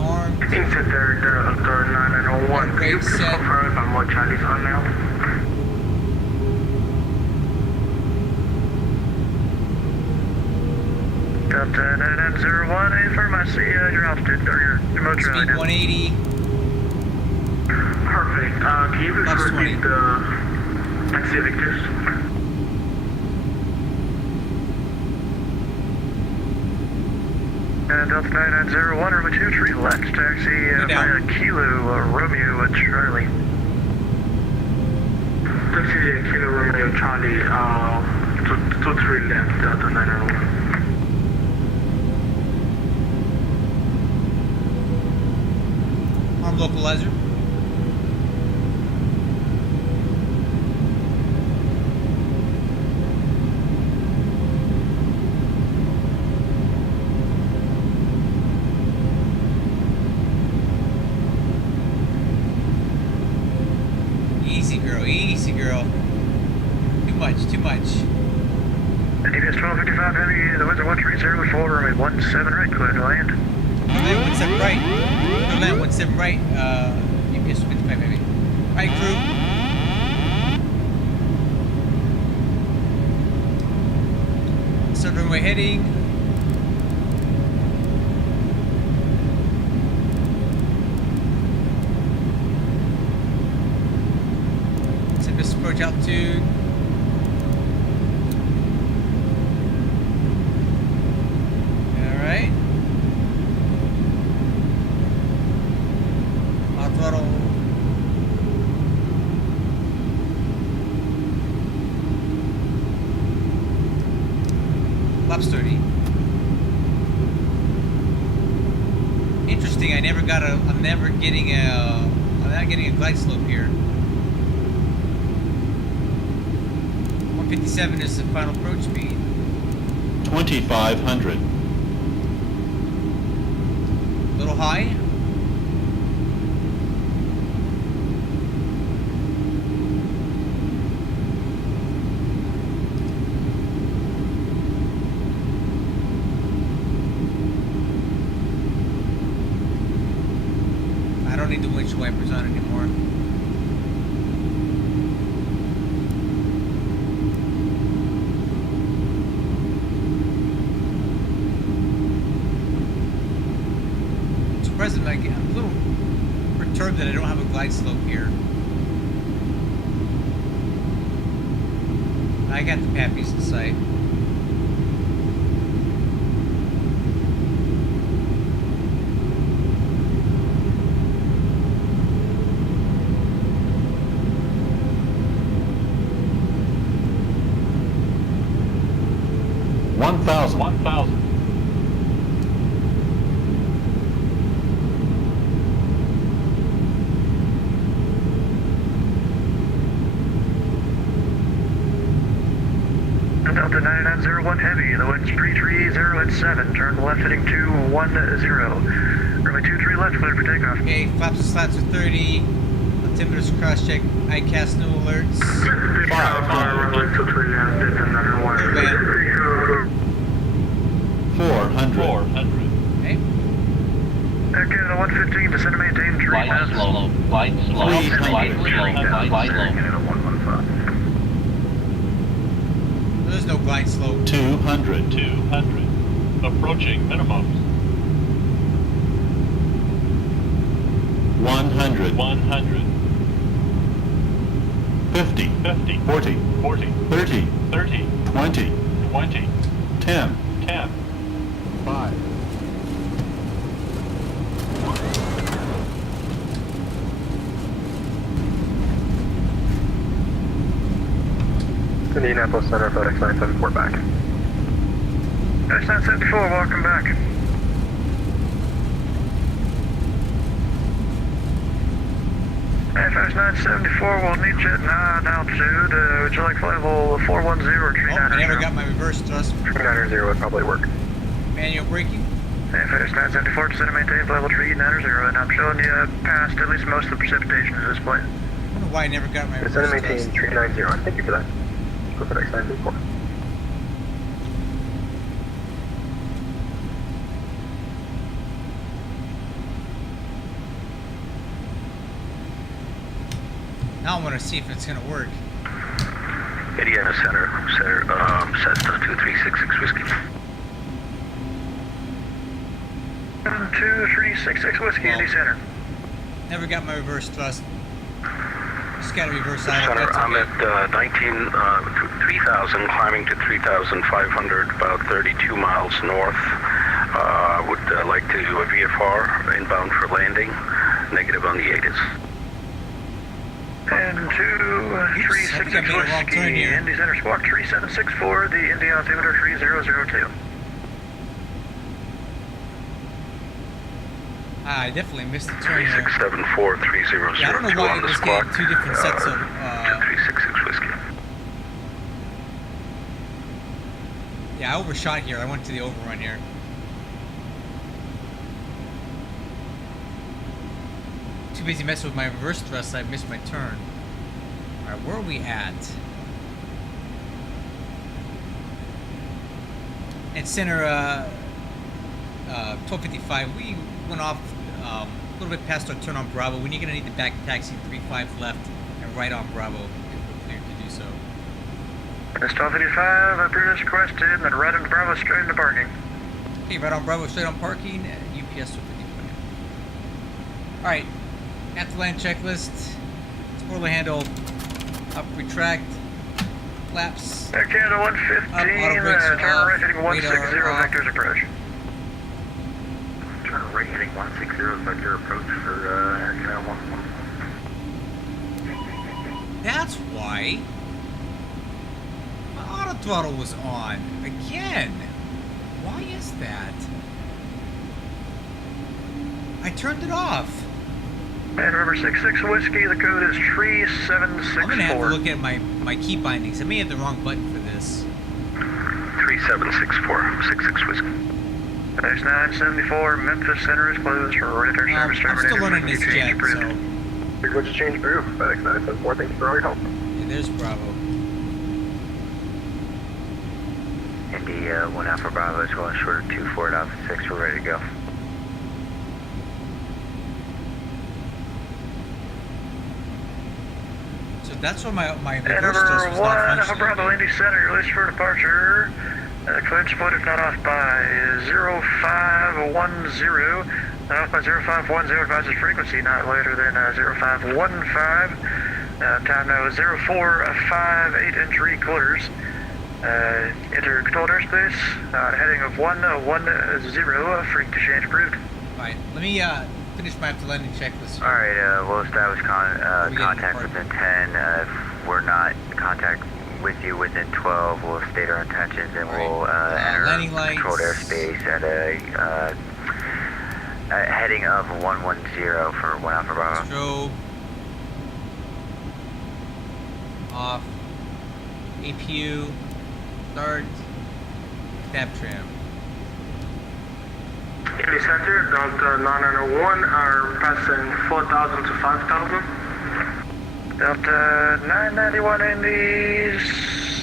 Armed. Kingston, they're 901. Can you Brake please set. confirm if I'm more Charlie's on now? Delta 9901, affirm, I see your altitude, or your motor Speed right now. 180. Perfect. Can you Flaps please 20. repeat the taxi vectors? Delta 9901, runway 2, tree left, taxi Go down. via Kilo, Romeo, Charlie. Taxi Kilo Romeo Charlie, 23 left, Delta 901. Armed localizer. Easy girl, easy girl. Too much, too much. UPS is 1255 heavy, the winds are 1304, runway 17 right, clear to land. Land 17 right. Land 17 right, UPS 55 heavy. Alright, crew. Set runway heading. Set this approach altitude. Alright. Hot throttle. Flaps 30. Interesting. I'm not getting a glide slope here. 157 is the final approach speed. 2,500. A little high. I don't need the windshield wipers on anymore. Surprised I'm a little perturbed that I don't have a glide slope here. I got the pappies in sight. One thousand. Delta 9901 heavy, the wind's 330 at 7, turn left heading 210. Runway 23 left, clear for takeoff. Okay, flaps and slats are 30. Altimeter's cross check. ICAST no alerts. 400. Okay. Okay, the 115, descend and maintain 3000. Glide slow. There's no glide slope. 200. Approaching minimums. 100. 50. 40. 30. 20. 10. 5. Indianapolis Center, FedEx 974 back. FedEx 974, welcome back. FedEx 974, we'll need you at altitude. Would you like flight level 410 or 390? Oh, I never got my reverse thrust. 390 would probably work. Manual braking. FedEx 974, descend and maintain flight level 390, and I'm showing you past at least most of the precipitation at this point. I don't know why I never got my Descend reverse and maintain thrust. 390. Thank you for that. For FedEx 974. Now I want to see if it's going to work. Indiana Center, Cessna 2366 Whiskey. 2366 Whiskey, Indy Center. Never got my reverse thrust. Just got a reverse idle. Center, That's I'm okay. at 3,000, climbing to 3,500, about 32 miles north. Would like to do a VFR, inbound for landing, negative on the ATIS. And 2366 Whiskey, Indy Center, squawk 3764, the Indy altimeter 3002. I definitely missed the turn there. 3674 3002 Yeah, I don't know why on it the was squawk. getting two different sets of... 2366 Whiskey. Yeah, I overshot here. I went to the overrun here. Too busy messing with my reverse thrust, I missed my turn. Alright, where are we at? And center 1255, we went off a little bit past our turn on Bravo. When you're going to need to back taxi 35 left and right on Bravo if we're cleared to do so. It's 1255, appearance requested, and then right on Bravo straight into parking. Okay, right on Bravo, straight on parking, UPS 255. Alright, at the land checklist, spoiler handle, up, retract, flaps, Canada 115, auto brakes are turn off, right heading 160, radar off. vectors approach. Turn right heading 160, vector approach for Canada 115. That's why my auto throttle was on again. Why is that? I turned it off. And remember 66 Whiskey, the code is 3764. I'm gonna have to look at my key bindings. I may have the wrong button for this. 3764, 66 Whiskey. Next 974, Memphis Center is closed for return service I'm still terminated. running this jet, so What's your change proof? FedEx 974, thank you for all your help. yeah, there's Bravo. Indy 1 Alpha Bravo is going short of 24 Alpha 6. We're ready to go. So that's where my And reverse number thrust was 1 not Alpha functioning. Bravo Indy Center, your list for departure. Clearance point if not off by 0510. Not off by 0510, advises frequency not later than 0515. Time now is 0458 and 3/4. Enter controlled airspace, heading of 110, freak to change approved. Alright, let me finish my after landing checklist here. Alright, we'll establish contact within 10. If we're not in contact with you within 12, we'll state our intentions and we'll enter landing lights. controlled airspace at a heading of 110 for 1 Alpha Bravo. Strobe. Off. APU. Start. Stab trim. Indy Center, Delta 901 are passing 4,000 to 5,000. Delta 991 Indy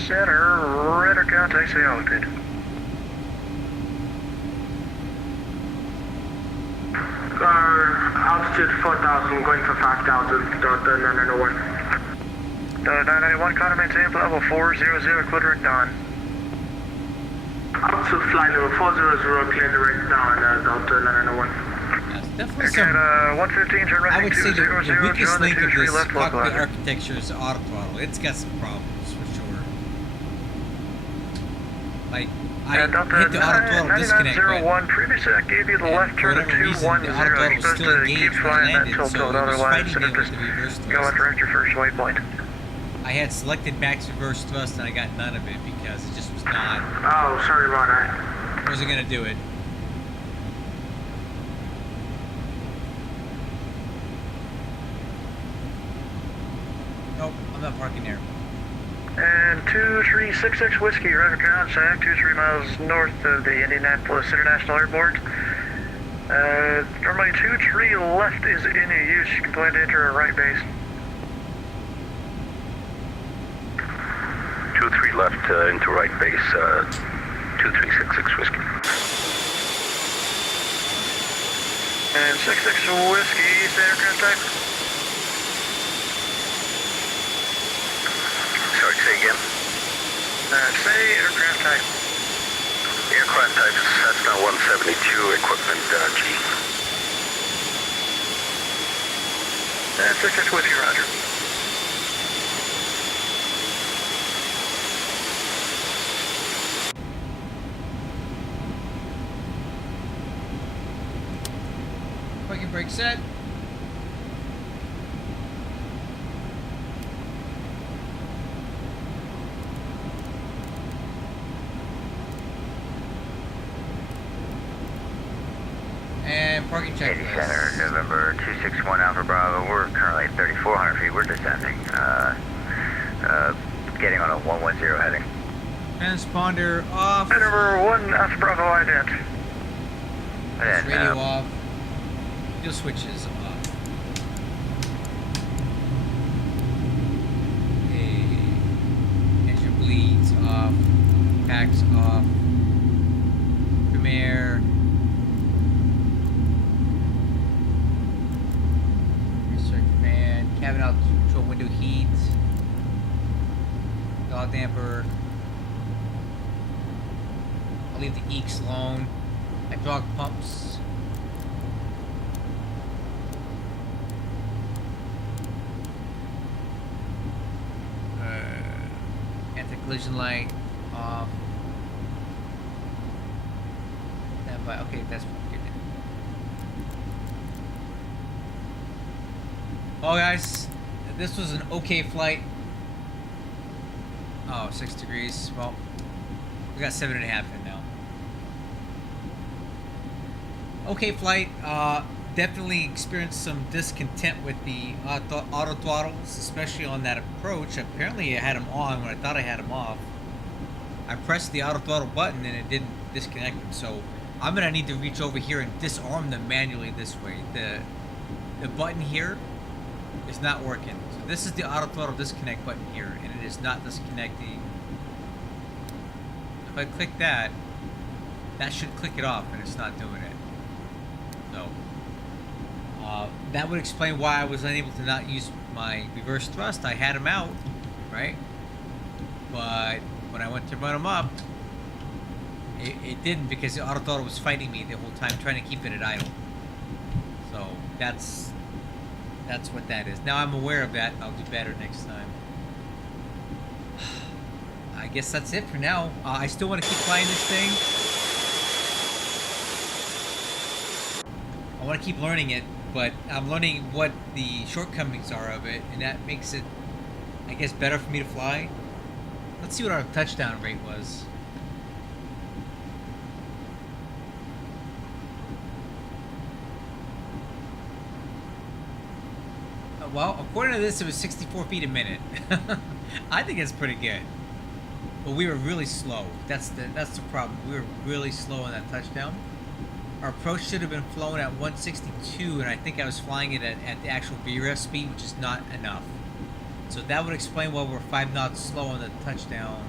Center, radar count, taxi elevated. Altitude 4,000, going for 5,000, Delta 991. Delta 991, contact maintain level 400, clear direct dawn. Altitude flight level 400, clear direct down, Delta 991. That's definitely some. Canada 115, turn I right would heading say the 200, weakest join the link of 23 this left cockpit localizer. architecture is auto throttle. It's got some problems for sure. Like, I Delta hit the auto throttle disconnect button. 9901, previously I gave you the And left for turn of whatever reason, the auto 210. throttle You're was supposed still to engaged keep when I flying that landed, tilt so tilt, it was otherwise fighting it'll me with just the reverse go and thrust. direct your first waypoint. I had selected max reverse thrust and I got none of it because it just was not, Oh, sorry about that. wasn't gonna do it. Nope, I'm not parking there. And 2366 Whiskey, radar contact, 23 miles north of the Indianapolis International Airport. Normally 23 left is in use. You can plan to enter a right base. 23 left into right base, 2366 Whiskey. And 66 Whiskey, say aircraft type. Sorry, say again. Say aircraft type. Aircraft type is Cessna 172, equipment G. And 66 Whiskey, roger. Parking brake set. And parking Indy checklist. Center, November 261 Alpha Bravo. We're currently at 3,400 feet. We're descending. Getting on a 110 heading. Transponder off. And number 1 Alpha Bravo ident. That's And, radio off. Fuel switches off. Hey. Engine bleeds off. Packs off. trim air. Research fan. Cabin altitude control window heat. Dog damper. I'll leave the eeks alone. Hydraulic pumps. Anti-collision light off. Standby. Okay, that's pretty good. Oh, guys, this was an okay flight. Oh, 6 degrees. Well, we got 7.5 in now. Okay flight. Definitely experienced some discontent with the auto throttles, especially on that approach. Apparently I had them on when I thought I had them off. I pressed the auto throttle button and it didn't disconnect them, so I'm gonna need to reach over here and disarm them manually this way. The button here is not working. So this is the auto throttle disconnect button here, and it is not disconnecting. If I click that, that should click it off, and it's not doing it. So that would explain why I was unable to not use my reverse thrust. I had them out, right? But when I went to run them up, it didn't, because the auto throttle was fighting me the whole time, trying to keep it at idle. So that's what that is. Now I'm aware of that. I'll do better next time. I guess that's it for now. I still want to keep flying this thing. I want to keep learning it, but I'm learning what the shortcomings are of it, and that makes it, I guess, better for me to fly. Let's see what our touchdown rate was. Well, according to this, it was 64 feet a minute. I think it's pretty good. But we were really slow. That's the problem. We were really slow on that touchdown. Our approach should have been flown at 162, and I think I was flying it at the actual VREF speed, which is not enough. So that would explain why we're 5 knots slow on the touchdown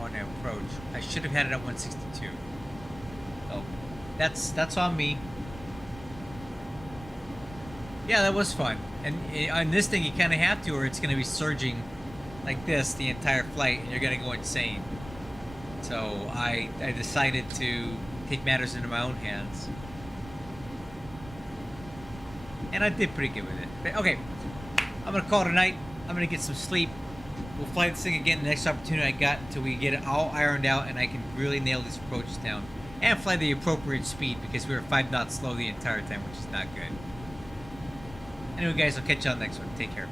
on the approach. I should have had it at 162. So that's on me. Yeah, that was fun. And on this thing, you kind of have to, or it's going to be surging like this the entire flight, and you're going to go insane. So I decided to take matters into my own hands. And I did pretty good with it. But, okay, I'm going to call it a night. I'm going to get some sleep. We'll fly this thing again the next opportunity I got until we get it all ironed out and I can really nail these approaches down. And fly the appropriate speed, because we were 5 knots slow the entire time, which is not good. Anyway, guys, I'll catch you on the next one. Take care.